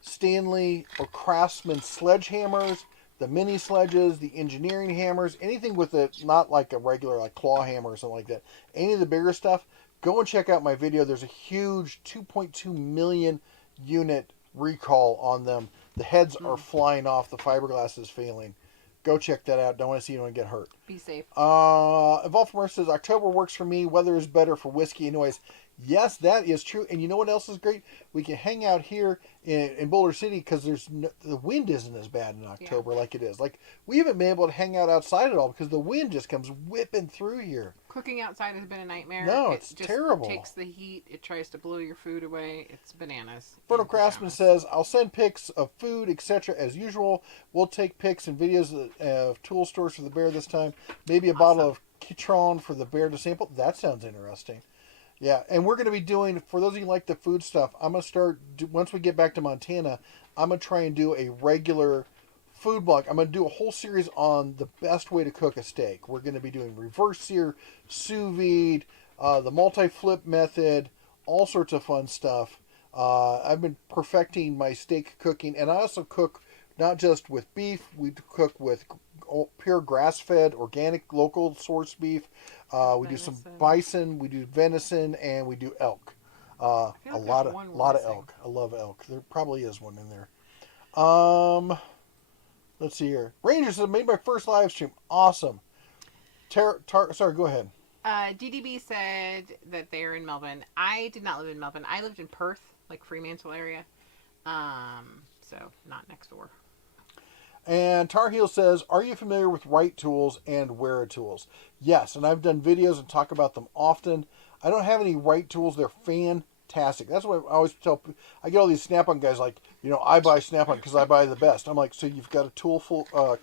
Stanley, or Craftsman sledgehammers, the mini sledges, the engineering hammers, anything with it, not like a regular like claw hammer or something like that, any of the bigger stuff, go and check out my video. There's a huge 2.2 million unit recall on them. The heads are flying off. The fiberglass is failing. Go check that out. Don't want to see anyone get hurt. Be safe. Evolve from Earth says, October works for me. Weather is better for whiskey and noise. Yes, that is true. And you know what else is great? We can hang out here in Boulder City because the wind isn't as bad in October like it is. Like, we haven't been able to hang out outside at all because the wind just comes whipping through here. Cooking outside has been a nightmare. No, it it's just terrible. Takes the heat. It tries to blow your food away. It's bananas. Fertile Craftsman says, I'll send pics of food, etc. as usual. We'll take pics and videos of tool stores for the bear this time. Maybe a bottle of Citron for the bear to sample. That sounds interesting. Yeah, and we're going to be doing, for those of you who like the food stuff, I'm going to start, once we get back to Montana, I'm going to try and do a regular food blog. I'm going to do a whole series on the best way to cook a steak. We're going to be doing reverse sear, sous vide, the multi-flip method, all sorts of fun stuff. I've been perfecting my steak cooking, and I also cook not just with beef, we cook with pure grass-fed, organic, local source beef. We do some bison, we do venison, and we do elk. A lot of elk. I love elk. There probably is one in there. Let's see here. Rangers have made my first live stream. Awesome. Sorry, go ahead. DDB said that they're in Melbourne. I did not live in Melbourne. I lived in Perth, like Fremantle area. So not next door. And Tar Heel says, are you familiar with Right Tools and Wera Tools? Yes, and I've done videos and talk about them often. I don't have any Right Tools. They're fantastic. That's what I always tell people. I get all these Snap-on guys like, I buy Snap-on because I buy the best. I'm like, so you've got a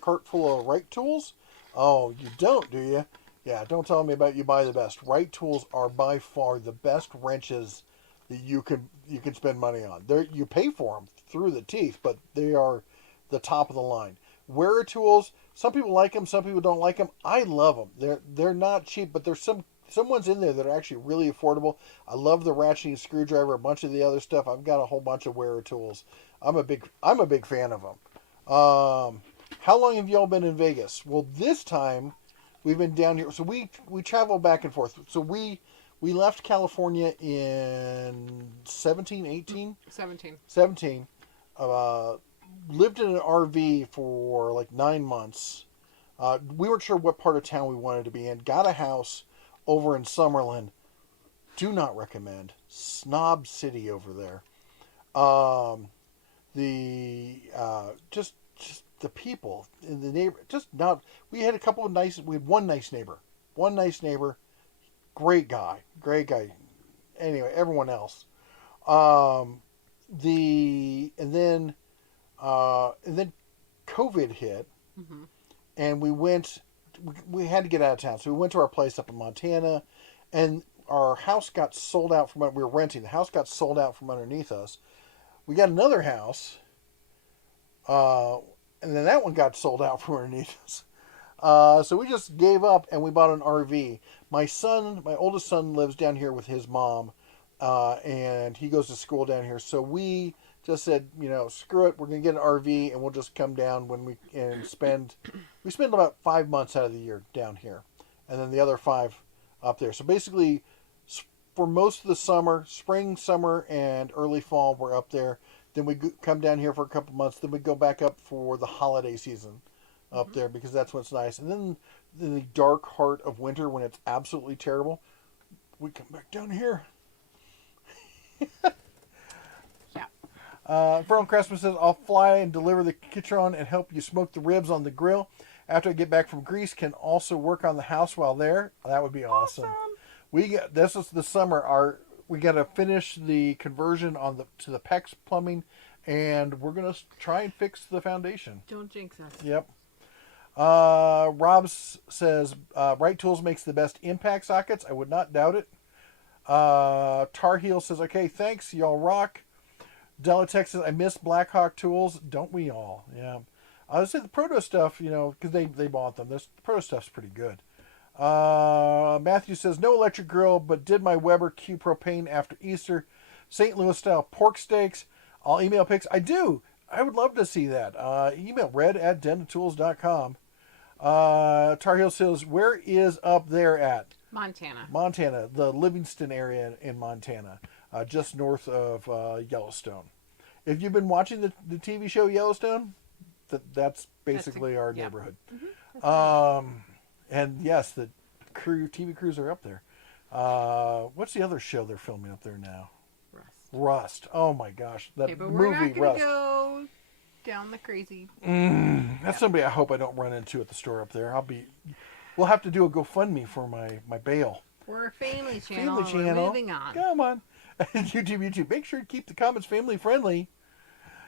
cart full of Right Tools? Oh, you don't, do you? Yeah, don't tell me about you buy the best. Right Tools are by far the best wrenches that you can spend money on. You pay for them through the teeth, but they are the top of the line. Wera Tools, some people like them, some people don't like them. I love them. They're not cheap, but there's some ones in there that are actually really affordable. I love the ratcheting screwdriver, a bunch of the other stuff. I've got a whole bunch of Wera Tools. I'm a big fan of them. How long have y'all been in Vegas? Well, this time we've been down here. So we travel back and forth. So we left California in 17. 17. Lived in an RV for like 9 months. We weren't sure what part of town we wanted to be in. Got a house over in Summerlin. Do not recommend. Snob city over there. Just the people in the neighbor. Just not. We had we had one nice neighbor. Great guy. Anyway, everyone else. And then COVID hit, and we had to get out of town. So we went to our place up in Montana, and our house got sold out we were renting. The house got sold out from underneath us. We got another house, and then that one got sold out from underneath us. So we just gave up, and we bought an RV. My oldest son lives down here with his mom, and he goes to school down here. So we just said, screw it, we're going to get an RV, and we'll just come down we spend about 5 months out of the year down here, and then the other 5 up there. So basically, for most of the summer, spring, summer, and early fall, we're up there. Then we come down here for a couple months. Then we go back up for the holiday season up there, because that's what's nice. And then in the dark heart of winter, when it's absolutely terrible, we come back down here. Fertile Craftsman says, I'll fly and deliver the Kitron and help you smoke the ribs on the grill. After I get back from Greece, can also work on the house while there. That would be awesome. This is the summer. We got to finish the conversion to the PEX plumbing, and we're going to try and fix the foundation. Don't jinx us. Yep. Rob says, Right Tools makes the best impact sockets. I would not doubt it. Tar Heel says, okay, thanks. Y'all rock. Della Texas, I miss Blackhawk tools. Don't we all? Yeah. I would say the proto stuff, because they bought them. The proto stuff's pretty good. Matthew says, no electric grill, but did my Weber Q propane after Easter. St. Louis style pork steaks. I'll email pics. I do. I would love to see that. Email red@dentotools.com. Tar Heel says, where is up there at? Montana. Montana, the Livingston area in Montana, just north of Yellowstone. If you've been watching the TV show Yellowstone, that's basically our neighborhood. And yes, the TV crews are up there. What's the other show they're filming up there now? Rust. Oh my gosh, that Okay, but movie we're not gonna Rust. go down the crazy. That's somebody I hope I don't run into at the store up there. We'll have to do a GoFundMe for my bail. We're a family channel. Family channel. We're moving on. Come on. YouTube. Make sure to keep the comments family friendly.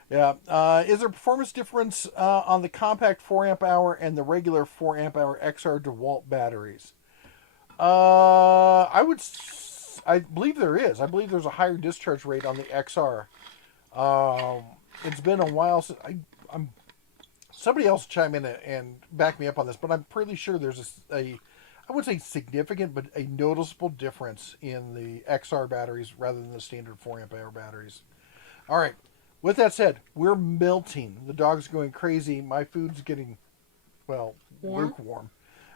Yeah. Is there a performance difference on the compact 4 amp hour and the regular 4 amp hour XR DeWalt batteries? I believe there is. I believe there's a higher discharge rate on the XR. It's been a while since I'm. Somebody else chime in and back me up on this, but I'm pretty sure there's I wouldn't say significant, but a noticeable difference in the XR batteries rather than the standard 4 amp hour batteries. All right. With that said, we're melting. The dog's going crazy. My food's getting, lukewarm.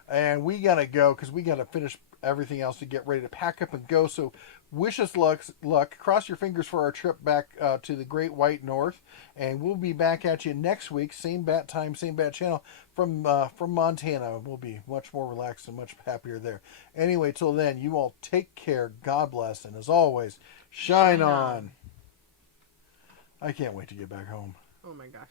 And we got to go because we got to finish everything else to get ready to pack up and go. So wish us luck. Cross your fingers for our trip back to the Great White North. And we'll be back at you next week. Same bat time, same bat channel from Montana. We'll be much more relaxed and much happier there. Anyway, till then, you all take care. God bless. And as always, shine on. I can't wait to get back home. Oh my gosh.